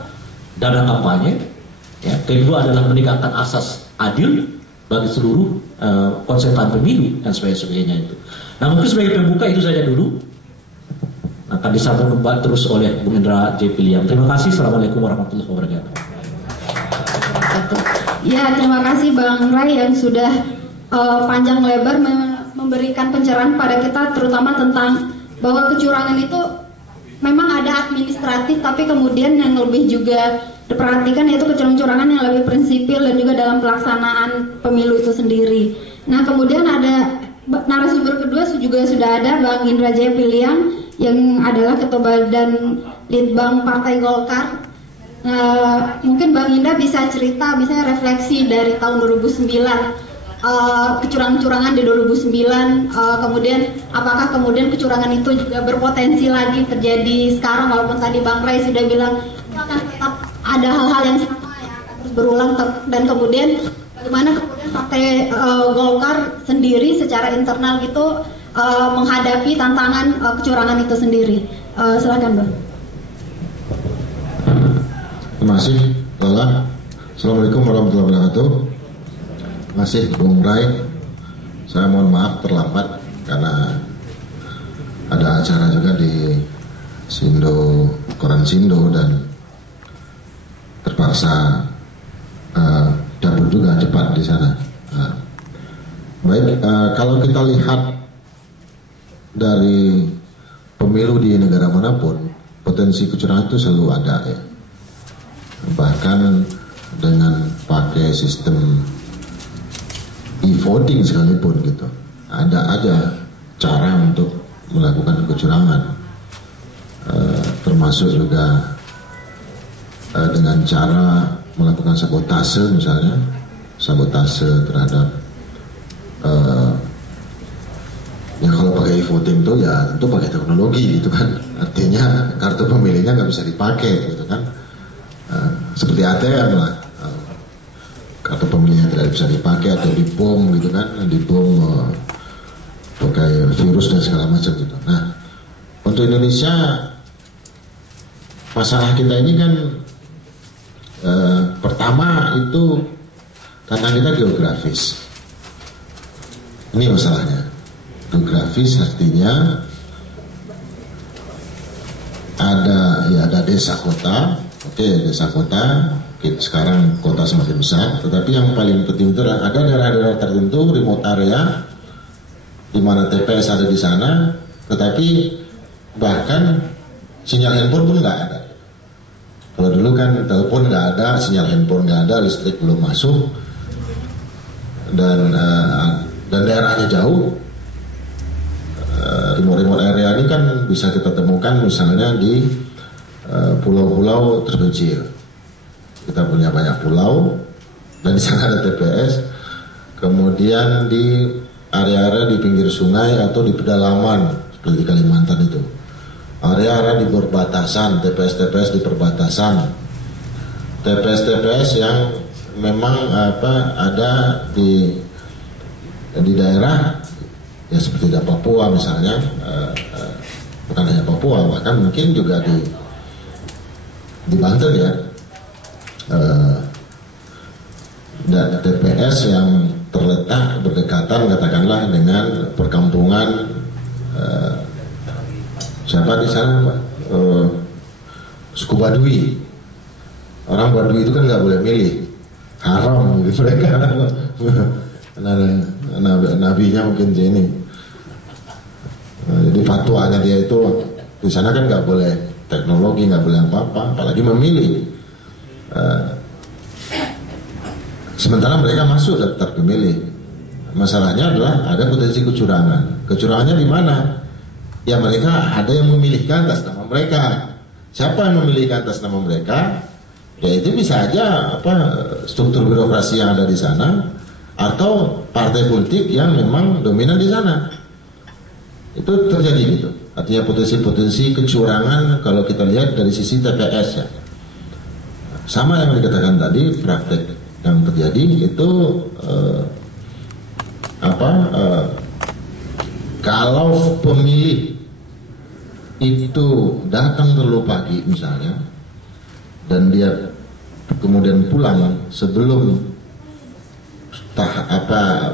dana kampanye. Ya, kedua adalah menegakkan asas adil bagi seluruh konsultan pemilu dan sebagainya itu. Nah mungkin sebagai pembuka itu saja dulu. Akan disambung kembali terus oleh Bung Indra J. Piliang. Terima kasih. Assalamualaikum warahmatullahi wabarakatuh. Ya, terima kasih Bang Ray yang sudah panjang lebar memberikan pencerahan pada kita, terutama tentang bahwa kecurangan itu memang ada administratif, tapi kemudian yang lebih juga diperhatikan yaitu kecurangan yang lebih prinsipil dan juga dalam pelaksanaan pemilu itu sendiri. Nah, kemudian ada narasumber kedua juga sudah ada Bang Indra Jaya Piliang yang adalah Ketua Badan Litbang Partai Golkar. Mungkin Bang Indra bisa cerita, misalnya refleksi dari tahun 2009, kecurangan-kecurangan di 2009, kemudian apakah kemudian kecurangan itu juga berpotensi lagi terjadi sekarang, walaupun tadi Bang Ray sudah bilang akan tetap ada hal-hal yang sama yang akan terus berulang, dan kemudian bagaimana kemudian Partai Golkar sendiri secara internal gitu menghadapi tantangan kecurangan itu sendiri. Silakan Bang. Terima kasih, Lola. Assalamualaikum warahmatullahi wabarakatuh. Terima kasih, Bung Ray. Saya mohon maaf terlambat karena ada acara juga di Sindo, Koran Sindo, dan terpaksa dapur juga cepat di sana. Baik, kalau kita lihat dari pemilu di negara manapun, potensi kecurangan itu selalu ada ya. Bahkan dengan pakai sistem e-voting sekalipun gitu, ada aja cara untuk melakukan kecurangan, termasuk juga dengan cara melakukan sabotase, misalnya sabotase terhadap ya kalau pakai e-voting itu ya tentu pakai teknologi gitu kan, artinya kartu pemilihnya nggak bisa dipakai gitu kan. Seperti ATM lah, kartu pemilihnya tidak bisa dipakai atau dibom gitu kan, dibom pakai virus dan segala macam gitu. Nah, untuk Indonesia masalah kita ini kan pertama itu tantangan kita geografis. Ini masalahnya, geografis artinya ada desa kota. Oke, desa kota, sekarang kota semakin besar, tetapi yang paling penting itu ada daerah-daerah tertentu, remote area, di mana TPS ada di sana, tetapi bahkan sinyal handphone pun nggak ada. Kalau dulu kan telepon nggak ada, sinyal handphone nggak ada, listrik belum masuk, dan daerahnya jauh. Remote area ini kan bisa kita temukan misalnya di pulau-pulau terpencil. Kita punya banyak pulau dan di sana ada TPS. Kemudian di area-area di pinggir sungai atau di pedalaman seperti di Kalimantan itu, area-area di perbatasan, TPS-TPS di perbatasan, TPS-TPS yang memang ada di daerah ya seperti di Papua misalnya, bukan hanya Papua, bahkan mungkin juga di Banten ya, dan TPS yang terletak berdekatan katakanlah dengan perkampungan siapa di sana Pak? Suku Baduy. Orang Baduy itu kan nggak boleh milih, haram gitu mereka. Nabinya mungkin ini. Jadi fatwanya dia itu di sana kan nggak boleh teknologi, nggak boleh apa-apa, apalagi memilih. Sementara mereka masuk daftar pemilih. Masalahnya adalah ada potensi kecurangan. Kecurangannya di mana? Ya mereka ada yang memilihkan atas nama mereka. Siapa yang memilihkan atas nama mereka? Ya itu bisa aja struktur birokrasi yang ada di sana atau partai politik yang memang dominan di sana. Itu terjadi gitu. Artinya potensi-potensi kecurangan kalau kita lihat dari sisi TPS ya. Sama yang dikatakan tadi, praktek yang terjadi itu kalau pemilih itu datang terlalu pagi misalnya dan dia kemudian pulang sebelum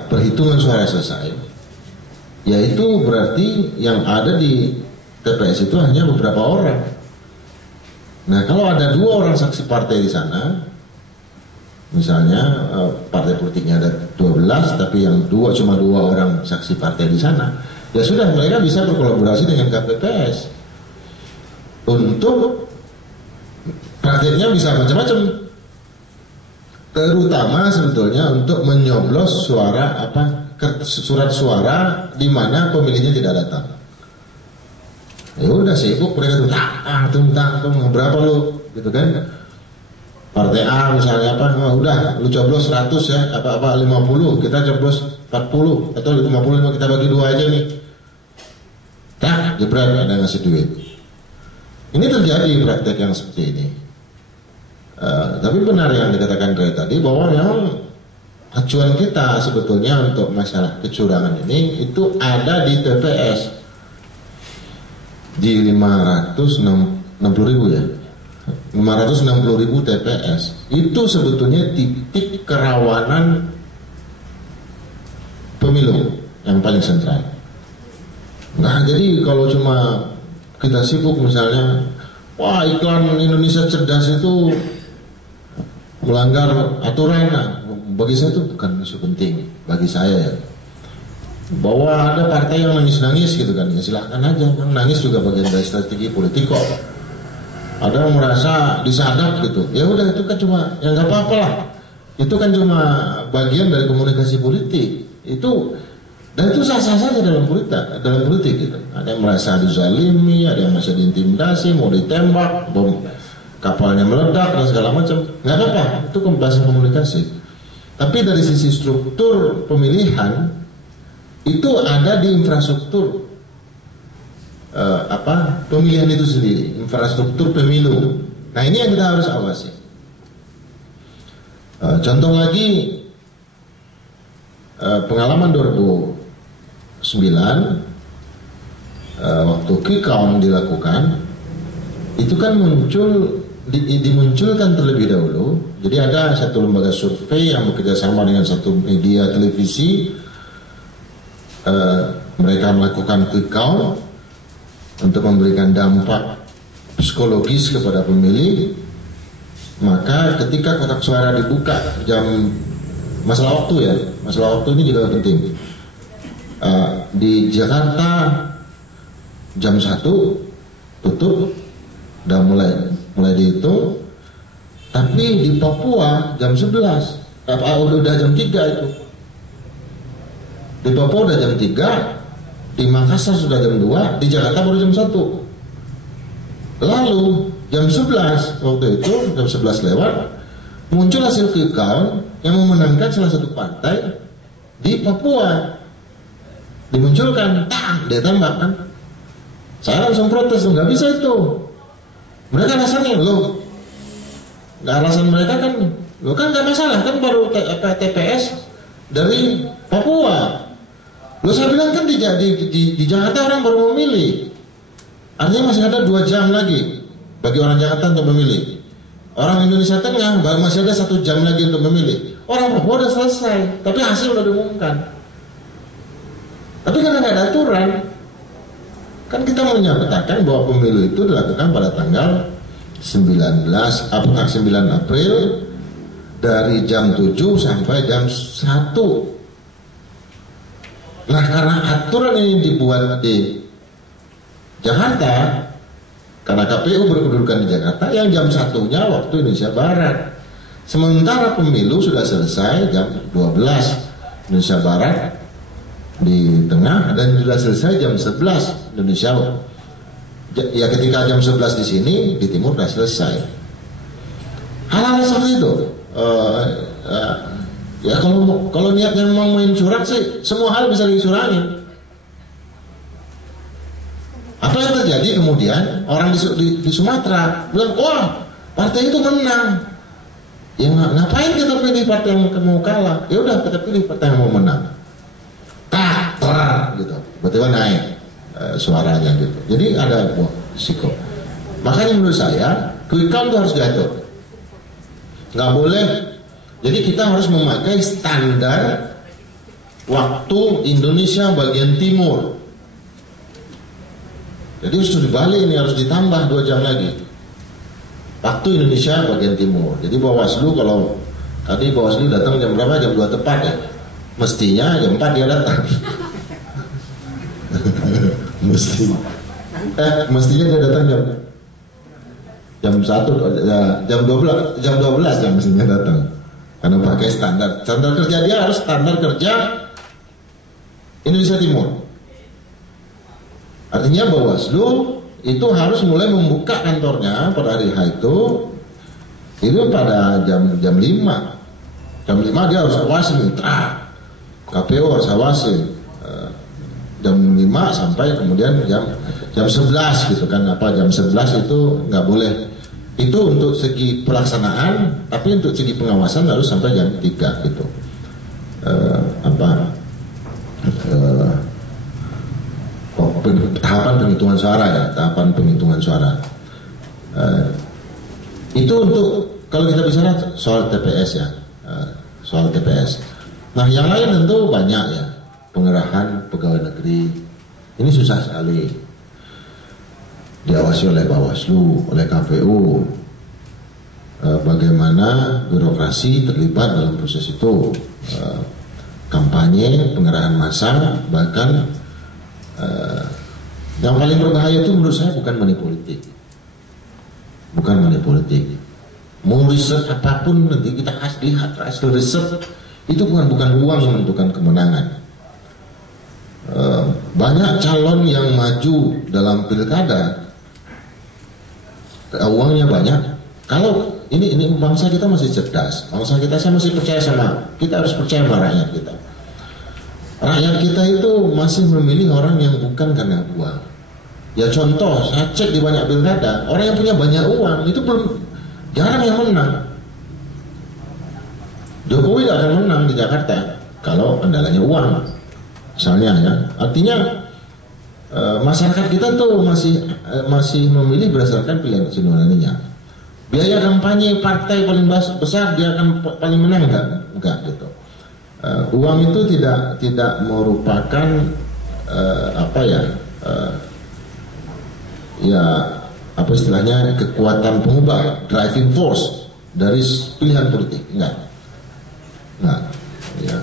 perhitungan suara selesai, yaitu berarti yang ada di TPS itu hanya beberapa orang. Nah kalau ada 2 orang saksi partai di sana, misalnya partai politiknya ada 12, tapi yang cuma 2 orang saksi partai di sana, ya sudah mereka bisa berkolaborasi dengan KPPS untuk praktiknya bisa macam-macam. Terutama sebetulnya untuk menyoblos surat suara di mana pemilihnya tidak datang. Ya udah sibuk mereka tuh berapa lu gitu kan. Partai A misalnya udah lu coblos 100 ya, 50, kita coblos 40 atau 55 kita bagi 2 aja nih. Jebret ada ngasih duit. Ini terjadi praktek yang seperti ini. Tapi benar yang dikatakan dari tadi bahwa memang acuan kita sebetulnya untuk masalah kecurangan ini itu ada di TPS di 560.000 ya, 560.000 TPS itu sebetulnya titik kerawanan pemilu yang paling sentral. Nah jadi kalau cuma kita sibuk misalnya, wah iklan Indonesia Cerdas itu melanggar aturan, bagi saya itu bukan isu penting bagi saya ya. Bahwa ada partai yang nangis-nangis gitu kan, ya silahkan aja, nangis juga bagian dari strategi politik kok. Ada yang merasa disadap gitu, ya udah itu kan cuma, ya nggak apa-apa lah, itu kan cuma bagian dari komunikasi politik itu, dan itu sah-sah saja dalam politik gitu. Ada yang merasa dizalimi, ada yang merasa diintimidasi, mau ditembak, bom kapalnya meledak dan segala macam, nggak apa-apa, itu bahasa komunikasi. Tapi dari sisi struktur pemilihan itu ada di infrastruktur pemilihan itu sendiri, infrastruktur pemilu. Nah ini yang kita harus awasi. Contoh lagi pengalaman 2009 waktu quick count dilakukan, itu kan dimunculkan terlebih dahulu. Jadi ada satu lembaga survei yang bekerja sama dengan satu media televisi, mereka melakukan quick count untuk memberikan dampak psikologis kepada pemilih. Maka ketika kotak suara dibuka masalah waktu ini juga penting. Di Jakarta jam 1 tutup, udah mulai dihitung. Tapi di Papua jam 11, udah jam 3 itu. Di Papua udah jam 3, di Makassar sudah jam 2, di Jakarta baru jam 1. Lalu jam 11 waktu itu, jam 11 lewat, muncul hasil quick count yang memenangkan salah satu partai di Papua. Dimunculkan, dia tembak kan. Saya langsung protes, nggak bisa itu. Mereka alasannya, alasan mereka kan, nggak masalah kan baru TPS dari Papua. Saya bilang kan di Jakarta orang baru memilih. Artinya masih ada 2 jam lagi bagi orang Jakarta untuk memilih. Orang Indonesia Tengah masih ada 1 jam lagi untuk memilih. orang Papua udah selesai, tapi hasil udah diumumkan. Tapi karena nggak ada aturan, kan kita menyatakan bahwa pemilu itu dilakukan pada tanggal 9 April dari jam 7 sampai jam 1. Nah, karena aturan ini dibuat di Jakarta, karena KPU berkedudukan di Jakarta, yang jam 1-nya waktu Indonesia Barat. Sementara pemilu sudah selesai jam 12 Indonesia Barat di tengah, dan sudah selesai jam 11 Indonesia. Ya, ketika jam 11 di sini, di timur sudah selesai. Hal-hal seperti itu. Ya kalau niatnya mau main curang sih, semua hal bisa dicurangin. Apa yang terjadi kemudian orang di Sumatera bilang, wah partai itu menang. Ya ngapain kita pilih partai yang mau kalah? Ya udah kita pilih partai yang mau menang. Gitu. Betul naik suaranya gitu. Jadi ada risiko. Makanya menurut saya quick count itu harus diatur. Nggak boleh. Jadi kita harus memakai standar waktu Indonesia bagian timur. Jadi harus dibalik, ini harus ditambah 2 jam lagi. Waktu Indonesia bagian timur. Jadi Bawaslu, kalau tadi Bawaslu datang jam berapa? Jam 2 tepat ya. Mestinya jam 4 dia datang. Mestinya dia datang jam 1, jam 12 yang mestinya datang. Karena pakai standar kerja dia harus standar kerja Indonesia Timur. Artinya Bawaslu itu harus mulai membuka kantornya pada hari H itu pada jam 5. Jam 5 dia harus awasi mitra. KPU harus awasi jam 5 sampai kemudian jam 11 gitu kan. Jam 11 itu nggak boleh. Itu untuk segi pelaksanaan, tapi untuk segi pengawasan harus sampai jam 3 gitu. Tahapan penghitungan suara ya, tahapan penghitungan suara. Itu untuk kalau kita bicara soal TPS ya, soal TPS. Nah yang lain tentu banyak ya, pengerahan pegawai negeri. Ini susah sekali. Diawasi oleh Bawaslu, oleh KPU. Bagaimana birokrasi terlibat dalam proses itu. Kampanye, pengerahan massa, bahkan yang paling berbahaya itu menurut saya bukan money politik. Bukan money politik. Mau riset apapun nanti kita lihat hasil riset itu bukan uang yang menentukan kemenangan. Banyak calon yang maju dalam pilkada, uangnya banyak. Kalau ini bangsa kita masih cerdas, bangsa kita saya masih percaya kita harus percaya sama rakyat kita. Rakyat kita itu masih memilih orang yang bukan karena uang. Ya contoh, saya cek di banyak pilkada, orang yang punya banyak uang itu jarang yang menang. Jokowi tidak akan menang di Jakarta kalau andalanya uang, misalnya ya. Artinya masyarakat kita tuh masih memilih berdasarkan pilihan nuraninya. Biaya kampanye partai paling besar dia akan paling menang enggak gitu. Uang itu tidak merupakan apa istilahnya kekuatan pengubah, driving force dari pilihan politik, enggak. Ya.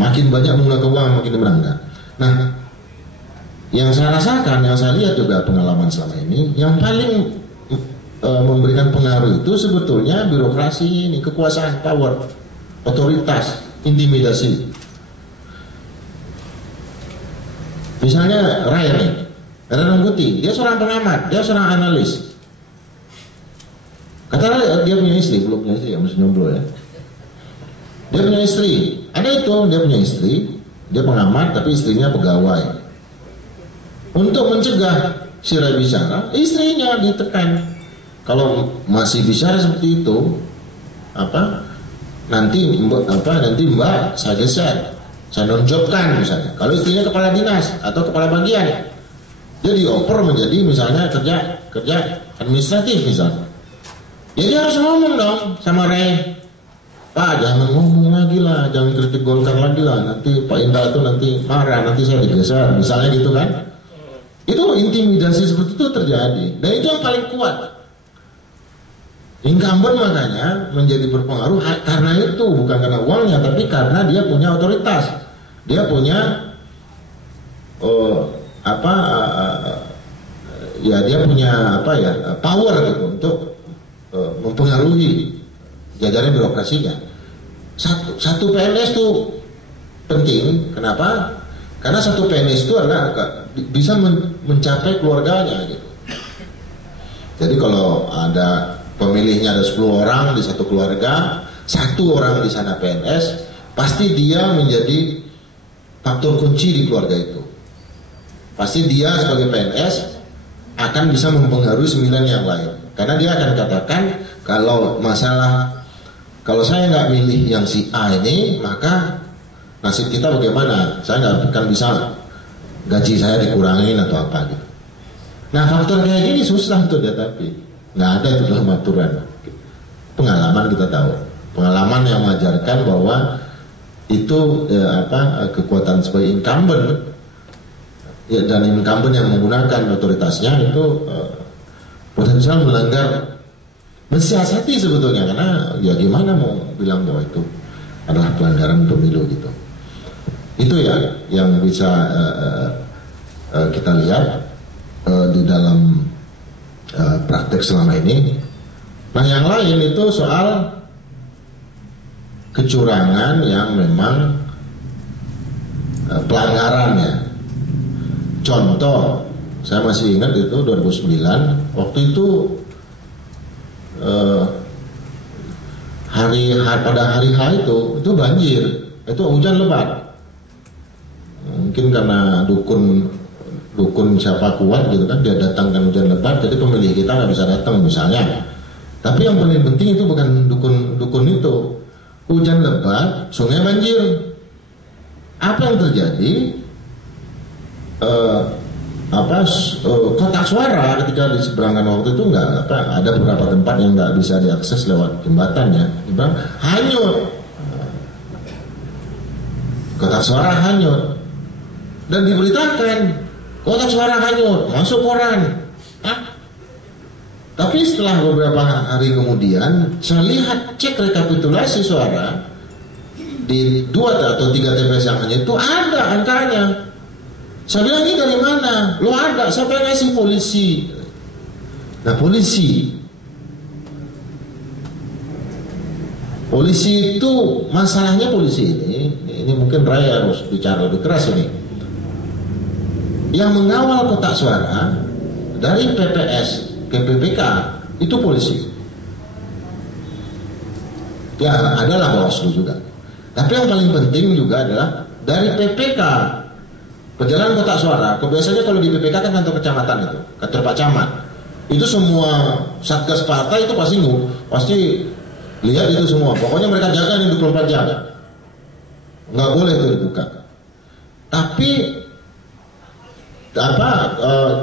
Makin banyak menggunakan uang makin menang enggak. Nah, yang saya rasakan, yang saya lihat juga pengalaman selama ini, yang paling memberikan pengaruh itu sebetulnya birokrasi ini, kekuasaan, power, otoritas, intimidasi. Misalnya Ray Rangkuti, dia seorang pengamat, dia seorang analis. Kata Ray, dia punya istri, belum punya istri, ya masih jomblo ya. Dia punya istri, dia punya istri, dia pengamat tapi istrinya pegawai. Untuk mencegah si Ray bicara, istrinya ditekan. Kalau masih bicara seperti itu, nanti mbak saya geser, saya nonjobkan misalnya. Kalau istrinya kepala dinas atau kepala bagian, dia dioper menjadi misalnya kerja administratif misalnya. Ya dia harus ngomong dong sama Ray. Pak jangan ngomong lagi lah, jangan kritik Golkar lagi lah, nanti Pak Indra itu nanti marah, nanti saya digeser, misalnya gitu kan. Itu intimidasi seperti itu terjadi, dan itu yang paling kuat. Incumbent makanya menjadi berpengaruh karena itu, bukan karena uangnya, tapi karena dia punya otoritas, dia punya dia punya power gitu untuk mempengaruhi jajaran birokrasinya. Satu PNS itu penting, kenapa? Karena satu PNS itu adalah bisa mencapai keluarganya gitu. Jadi kalau ada pemilihnya ada 10 orang di satu keluarga, 1 orang di sana PNS, pasti dia menjadi faktor kunci di keluarga itu. Pasti dia sebagai PNS akan bisa mempengaruhi 9 yang lain. Karena dia akan katakan kalau kalau saya nggak milih yang si A ini, maka nasib kita bagaimana? Saya nggak akan bisa gaji saya dikurangin atau apa gitu. Nah faktor kayak gini susah tuh tapi nggak ada itu dalam aturan. Pengalaman kita tahu, pengalaman yang mengajarkan bahwa itu kekuatan sebagai incumbent dan incumbent yang menggunakan otoritasnya itu potensial melanggar, mensiasati sebetulnya, karena ya gimana mau bilang bahwa itu adalah pelanggaran pemilu gitu. Itu ya yang bisa kita lihat di dalam praktek selama ini. Nah yang lain itu soal kecurangan yang memang pelanggarannya. Contoh, saya masih ingat itu 2009, waktu itu pada hari H itu banjir, itu hujan lebat. Mungkin karena dukun siapa kuat gitu kan, dia datangkan hujan lebat, jadi pemilih kita nggak bisa datang misalnya. Tapi yang paling penting itu bukan dukun itu, hujan lebat, sungai banjir. Apa yang terjadi? Kotak suara ketika diseberangkan waktu itu ada beberapa tempat yang nggak bisa diakses lewat jembatannya, hanyut, kotak suara hanyut, dan diberitakan kotak suara hanyut, masuk koran. Tapi setelah beberapa hari kemudian, saya lihat cek rekapitulasi suara di 2 atau 3 TPS yang hanyut itu ada angkanya. Saya bilang ini dari mana? Lo ada, siapa yang ngasih? Polisi. Nah polisi itu masalahnya polisi ini mungkin Raya harus bicara lebih keras ini. Yang mengawal kotak suara dari PPS ke PPK itu polisi. Ya adalah Bawaslu juga. Tapi yang paling penting juga adalah dari PPK. Perjalanan kotak suara, biasanya kalau di PPK kan kantor kecamatan itu, kantor Pak Camat. Itu semua satgas partai itu pasti lihat itu semua. Pokoknya mereka jaga ini 24 jam. Nggak boleh itu dibuka. Tapi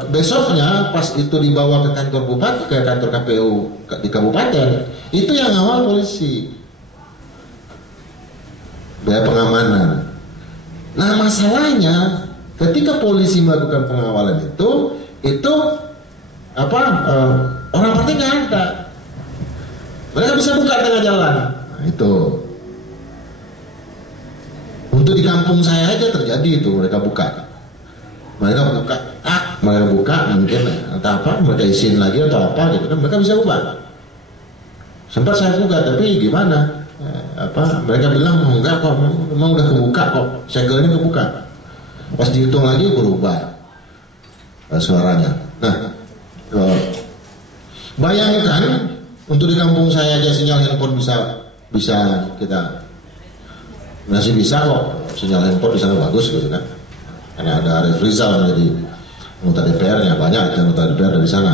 besoknya pas itu dibawa ke kantor bupati, ke kantor KPU di kabupaten, itu yang ngawal polisi. Biaya pengamanan. Nah masalahnya ketika polisi melakukan pengawalan itu orang partai nggak ada. Mereka bisa buka tengah jalan. Nah, itu untuk di kampung saya aja terjadi itu, mereka buka mungkin entah apa, mereka izin lagi atau apa gitu kan, mereka bisa buka. Sempat saya buka tapi gimana? Mereka bilang enggak kok, memang udah kebuka kok, segelnya kebuka. Pas dihitung lagi berubah suaranya. Nah, bayangkan untuk di kampung saya aja sinyal handphone bisa kita masih bisa kok, sinyal handphone di sana bagus gitu kan. Karena ada Arif Rizal menjadi anggota DPR-nya, banyak anggota DPR dari sana.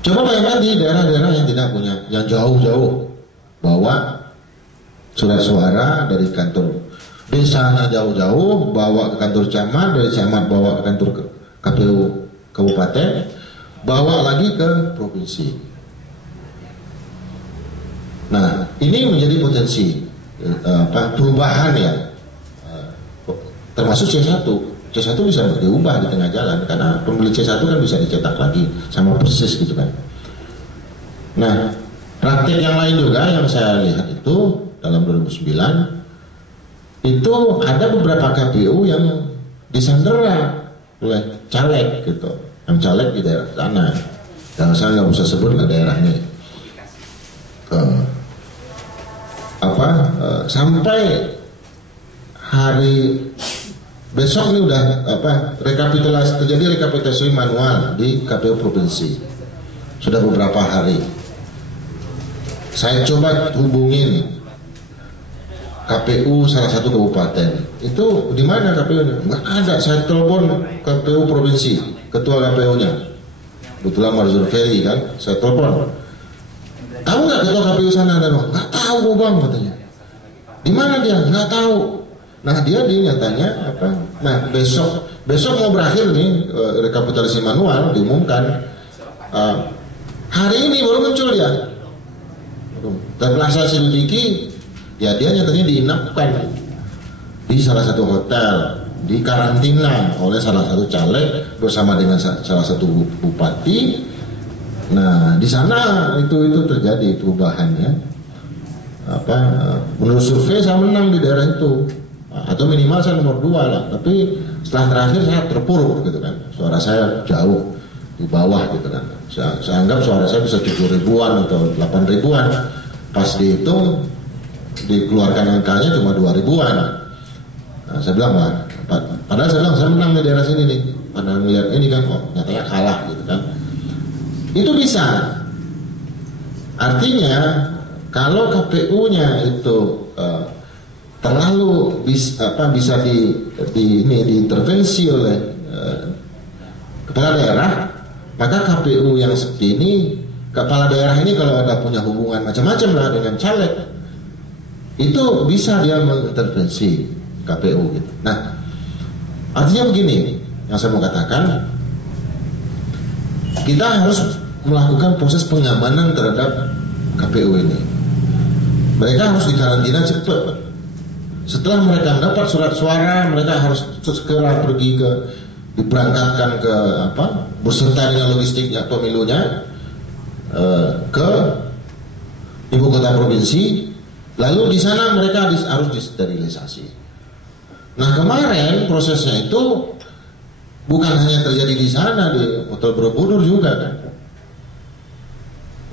Coba bayangkan di daerah-daerah yang tidak punya, yang jauh-jauh, bawa surat suara dari kantor desanya jauh-jauh, bawa ke kantor camat, dari camat bawa ke kantor KPU kabupaten, bawa lagi ke provinsi. Nah ini menjadi potensi perubahan ya, termasuk C1 bisa diubah di tengah jalan karena pembeli C1 kan bisa dicetak lagi sama persis gitu kan. Nah, praktik yang lain juga yang saya lihat itu dalam 2009 itu ada beberapa KPU yang disandera oleh caleg gitu, yang caleg di daerah sana. Yang saya nggak bisa sebut ke daerahnya. Sampai hari besok ini udah terjadi rekapitulasi manual di KPU provinsi. Sudah beberapa hari. Saya coba hubungin KPU salah satu kabupaten. Itu di mana KPU-nya? Nggak ada. Saya telepon KPU provinsi, ketua KPU-nya. Kebetulan Marzul Ferry kan, saya telepon. Tahu nggak ketua KPU sana ada? Nggak tahu bang katanya. Di mana dia? Nggak tahu. Nah dia nyatanya apa? Nah besok mau berakhir nih rekapitulasi manual diumumkan. Hari ini baru muncul dia. Dan Plaza Siludiki, ya dia nyatanya diinapkan di salah satu hotel, di karantina oleh salah satu caleg bersama dengan salah satu bupati. Nah di sana itu terjadi perubahannya. Menurut survei saya menang di daerah itu, atau minimal saya nomor 2 lah. Tapi setelah terakhir saya terpuruk gitu kan, suara saya jauh di bawah gitu kan. Saya anggap suara saya bisa 7 ribuan atau 8 ribuan. Pas dihitung dikeluarkan angkanya cuma 2 ribuan. Nah, saya bilang padahal saya bilang saya menang di daerah sini nih. Padahal melihat ini kan nyatanya kalah gitu kan. Itu bisa. Artinya kalau KPU-nya itu terlalu bisa diintervensi oleh kepala daerah, maka KPU yang seperti ini, kepala daerah ini kalau ada punya hubungan macam-macam lah dengan caleg, itu bisa dia mengintervensi KPU gitu. Nah, artinya begini, yang saya mau katakan, kita harus melakukan proses pengamanan terhadap KPU ini. Mereka harus dikarantina cepat. Setelah mereka mendapat surat suara, mereka harus segera pergi diberangkatkan ke beserta dengan logistiknya pemilunya ke ibu kota provinsi. Lalu di sana mereka harus disterilisasi. Nah kemarin prosesnya itu bukan hanya terjadi di sana, di Hotel Borobudur juga kan.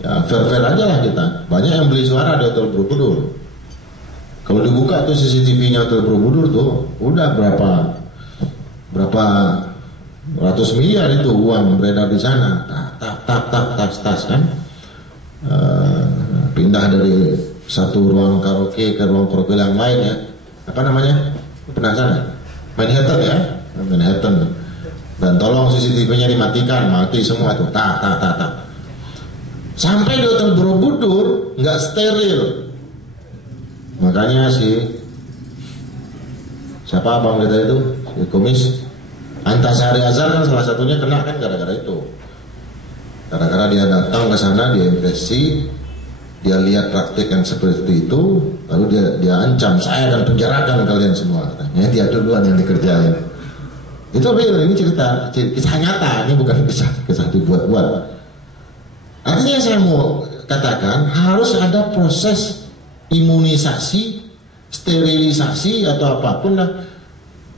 Ya fair-fair aja lah kita. Banyak yang beli suara di Hotel Borobudur. Kalau dibuka tuh CCTV-nya Hotel Borobudur tuh udah berapa ratus miliar itu uang beredar di sana. Tas kan. Pindah dari satu ruang karaoke ke ruang karaoke yang lain ya. Apa namanya? Pernah sana? Manhattan ya? Manhattan. Dan tolong CCTV-nya dimatikan, mati semua tuh. Tak. Sampai di Hotel Borobudur nggak steril. Makanya siapa abang kita itu, si Komis Antasari Azhar kan salah satunya kena kan gara-gara itu. Gara-gara dia datang ke sana, dia impresi, dia lihat praktik yang seperti itu, lalu dia ancam, saya akan penjarakan kalian semua. Katanya dia duluan yang dikerjain. Itu real, ini kisah nyata, ini bukan kisah dibuat-buat. Artinya saya mau katakan harus ada proses imunisasi, sterilisasi atau apapun lah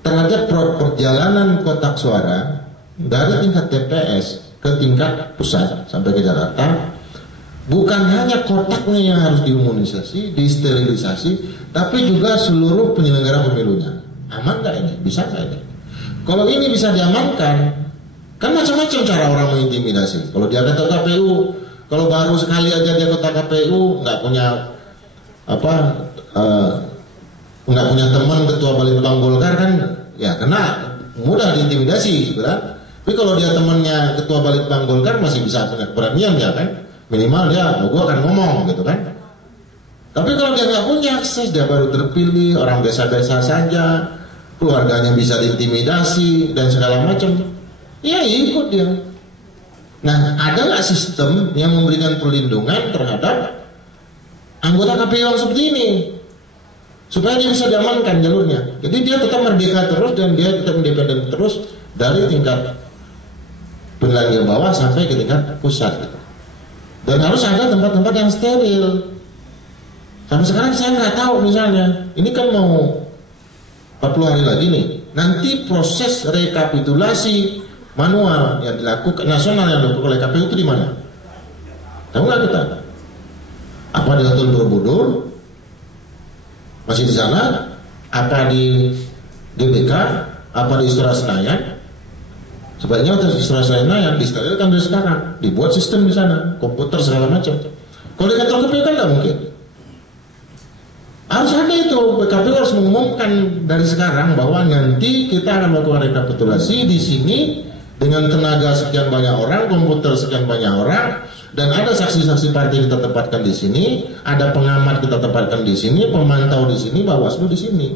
terhadap perjalanan kotak suara dari tingkat TPS ke tingkat pusat sampai ke Jakarta. Bukan hanya kotaknya yang harus diimunisasi, disterilisasi, tapi juga seluruh penyelenggara pemilunya. Aman nggak ini? Bisa nggak ini? Kalau ini bisa diamankan, kan macam-macam cara orang mengintimidasi. Kalau dia ke KPU, kalau baru sekali aja dia ke KPU, nggak punya nggak punya teman ketua Balitbang Golkar kan, ya kena mudah diintimidasi gitu kan. Tapi kalau dia temannya ketua Balitbang Golkar masih bisa punya keberanian ya kan, minimal dia, gue akan ngomong gitu kan. Tapi kalau dia nggak punya akses, dia baru terpilih, orang biasa-biasa saja, keluarganya bisa diintimidasi dan segala macam, ya ikut dia. Nah, ada nggak sistem yang memberikan perlindungan terhadap anggota KPU yang seperti ini, supaya dia bisa diamankan jalurnya. Jadi dia tetap merdeka terus dan dia tetap independen terus dari tingkat penilaian bawah sampai ke tingkat pusat. Dan harus ada tempat-tempat yang steril. Sampai sekarang saya nggak tahu, misalnya ini kan mau 40 hari lagi nih, nanti proses rekapitulasi manual yang dilakukan nasional yang dilakukan oleh KPU itu di mana? Tahu nggak kita? Apa di Hotel Borobudur? Masih di sana? Apa di GBK? Apa di Istora Senayan? Sebaiknya Hotel Istora Senayan disterilkan dari sekarang, dibuat sistem di sana, komputer segala macam. Kalau di kantor KPU kan nggak mungkin. Harus ada itu, KPU harus mengumumkan dari sekarang bahwa nanti kita akan melakukan rekapitulasi di sini dengan tenaga sekian banyak orang, komputer sekian banyak orang, dan ada saksi-saksi partai kita tempatkan di sini, ada pengamat kita tempatkan di sini, pemantau di sini, Bawaslu di sini.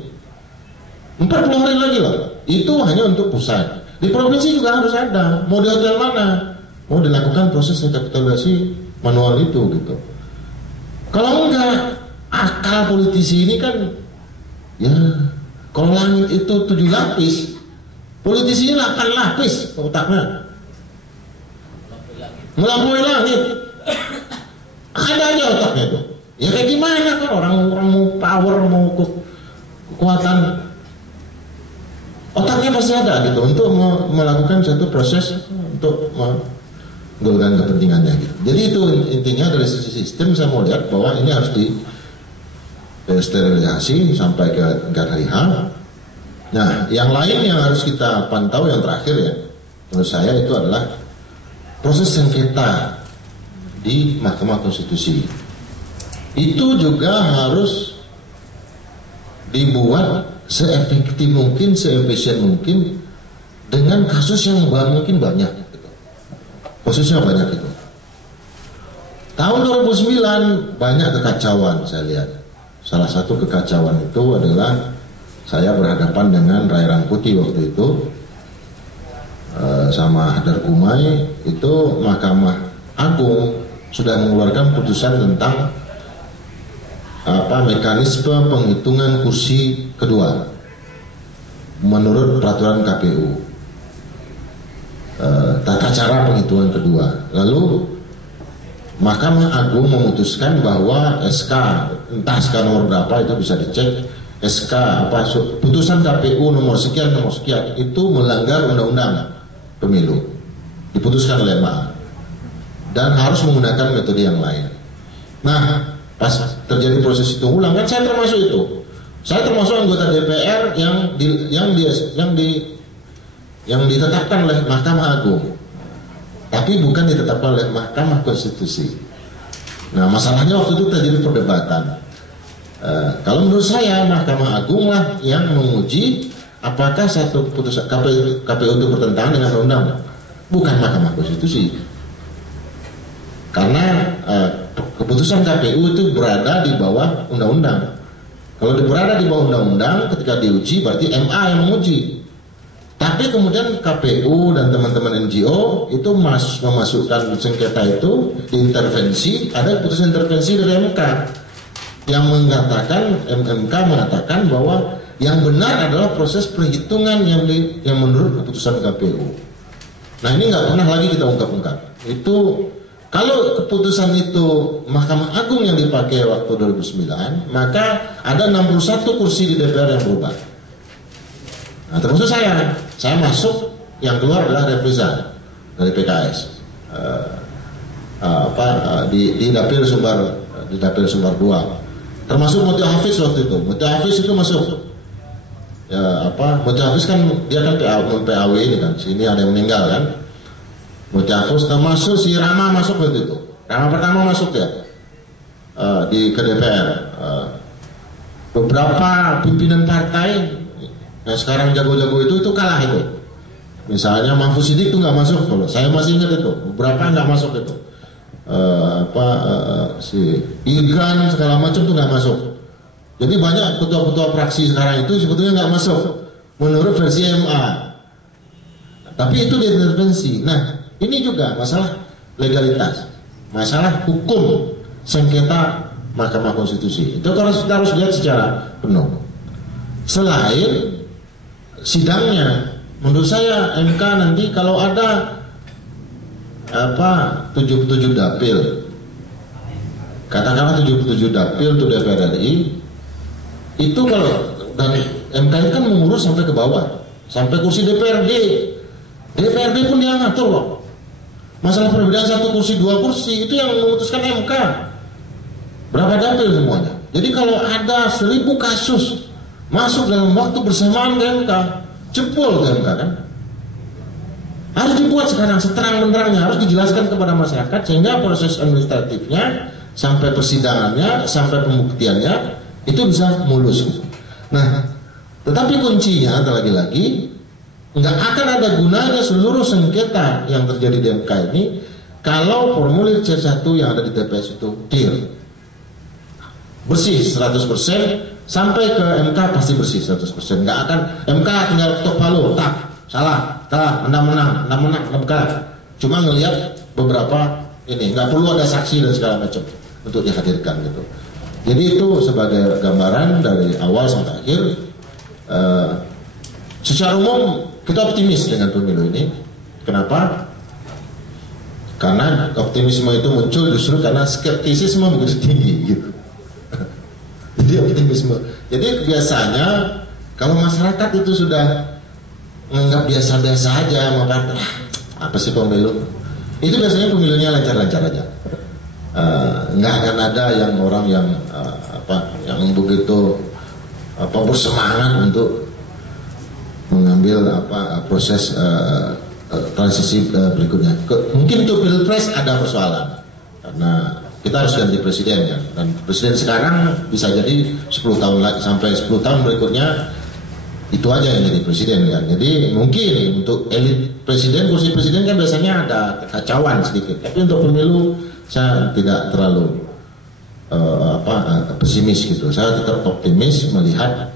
40 hari lagi loh. Itu hanya untuk pusat. Di provinsi juga harus ada. Mau di hotel mana? Mau dilakukan proses rekapitulasi manual itu gitu. Kalau enggak, akal politisi ini kan, ya, kalau langit itu 7 lapis, politisi ini 8 lapis otaknya. Melampaui langit. Ada aja otaknya itu. Ya kayak gimana kan orang mau power, mau kekuatan, otaknya pasti ada gitu untuk melakukan satu proses untuk menggolkan kepentingannya gitu. Jadi itu intinya dari sisi sistem saya mau lihat bahwa ini harus sterilisasi sampai ke hari H. Nah, yang lain yang harus kita pantau yang terakhir ya, menurut saya itu adalah proses sengketa di Mahkamah Konstitusi. Itu juga harus dibuat seefektif mungkin, seefisien mungkin dengan kasus yang mungkin banyak. Gitu. Kasusnya banyak itu. Tahun 2009 banyak kekacauan saya lihat. Salah satu kekacauan itu adalah saya berhadapan dengan Ray Rangkuti waktu itu sama Hadar Kumai. Itu Mahkamah Agung sudah mengeluarkan putusan tentang mekanisme penghitungan kursi kedua menurut peraturan KPU, tata cara penghitungan kedua. Lalu Mahkamah Agung memutuskan bahwa SK, entah SK nomor berapa itu bisa dicek, SK putusan KPU nomor sekian itu melanggar undang-undang pemilu, diputuskan oleh MA dan harus menggunakan metode yang lain. Nah, pas terjadi proses itu ulang kan saya termasuk itu. Saya termasuk anggota DPR yang ditetapkan oleh Mahkamah Agung. Tapi bukan ditetapkan oleh Mahkamah Konstitusi. Nah, masalahnya waktu itu terjadi perdebatan. Kalau menurut saya Mahkamah Agung lah yang menguji apakah satu putusan KPU itu bertentangan dengan undang-undang, bukan Mahkamah Konstitusi. Karena keputusan KPU itu berada di bawah undang-undang. Kalau berada di bawah undang-undang, ketika diuji berarti MA yang menguji. Tapi kemudian KPU dan teman-teman NGO itu memasukkan sengketa itu diintervensi, ada putusan intervensi dari MK yang mengatakan, MK mengatakan bahwa yang benar adalah proses perhitungan yang menurut keputusan KPU. Nah, ini nggak pernah lagi kita ungkap-ungkap. Itu kalau keputusan itu Mahkamah Agung yang dipakai waktu 2009, maka ada 61 kursi di DPR yang berubah. Nah, termasuk saya masuk, yang keluar adalah Refrizal dari PKS di Dapil Sumbar 2, termasuk Mutia Hafiz waktu itu. Mutia Hafiz itu masuk. Mutia Hafiz kan dia kan PAW ini kan, sini ada yang meninggal kan. Mutia Hafiz termasuk si Rama masuk waktu itu. Rama pertama masuk ya ke DPR. Beberapa pimpinan partai yang sekarang jago-jago itu kalah itu. Misalnya Mahfuz Siddiq itu nggak masuk, kalau saya masih ingat itu. Beberapa nggak masuk itu. Si Irgan segala macam tuh nggak masuk. Jadi banyak ketua-ketua fraksi sekarang itu sebetulnya nggak masuk menurut versi MA. Tapi itu diintervensi. Nah, ini juga masalah legalitas, masalah hukum sengketa Mahkamah Konstitusi. Itu kita harus lihat secara penuh. Selain sidangnya, menurut saya MK nanti kalau ada 77 dapil, katakanlah 77 dapil untuk DPR RI, itu kalau dan MK kan mengurus sampai ke bawah, sampai kursi DPRD. DPRD pun dia ngatur loh. Masalah perbedaan 1 kursi 2 kursi itu yang memutuskan MK. Berapa dapil semuanya. Jadi kalau ada 1000 kasus masuk dalam waktu bersamaan ke MK, jebol ke MK kan. Harus dibuat sekarang seterang-menerangnya, harus dijelaskan kepada masyarakat sehingga proses administratifnya sampai persidangannya, sampai pembuktiannya itu bisa mulus. Nah, tetapi kuncinya lagi-lagi nggak akan ada gunanya seluruh sengketa yang terjadi di MK ini kalau formulir C1 yang ada di TPS itu clear, bersih 100%, sampai ke MK pasti bersih 100%. Nggak akan MK tinggal ketok palu, tak salah, Anda menang, MK. Cuma ngelihat beberapa ini, nggak perlu ada saksi dan segala macam untuk dihadirkan gitu. Jadi itu sebagai gambaran dari awal sampai akhir. Secara umum kita optimis dengan pemilu ini. Kenapa? Karena optimisme itu muncul justru karena skeptisisme begitu tinggi gitu. Jadi optimisme. Jadi biasanya kalau masyarakat itu sudah menganggap biasa-biasa aja, maka apa sih pemilu? Itu biasanya pemilunya lancar-lancar aja. Nggak akan ada yang orang yang yang begitu bersemangat untuk mengambil proses transisi berikutnya. Mungkin untuk pilpres ada persoalan karena kita harus ganti presiden kan, dan presiden sekarang bisa jadi 10 tahun lagi, sampai 10 tahun berikutnya itu aja yang jadi presiden kan. Jadi mungkin untuk elit presiden, kursi presiden kan biasanya ada kekacauan sedikit, tapi untuk pemilu saya tidak terlalu pesimis gitu. Saya tetap optimis melihat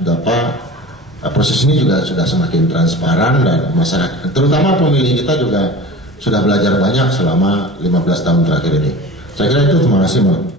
proses ini juga sudah semakin transparan dan masyarakat, terutama pemilih kita juga sudah belajar banyak selama 15 tahun terakhir ini. Saya kira itu, terima kasih, Mbak.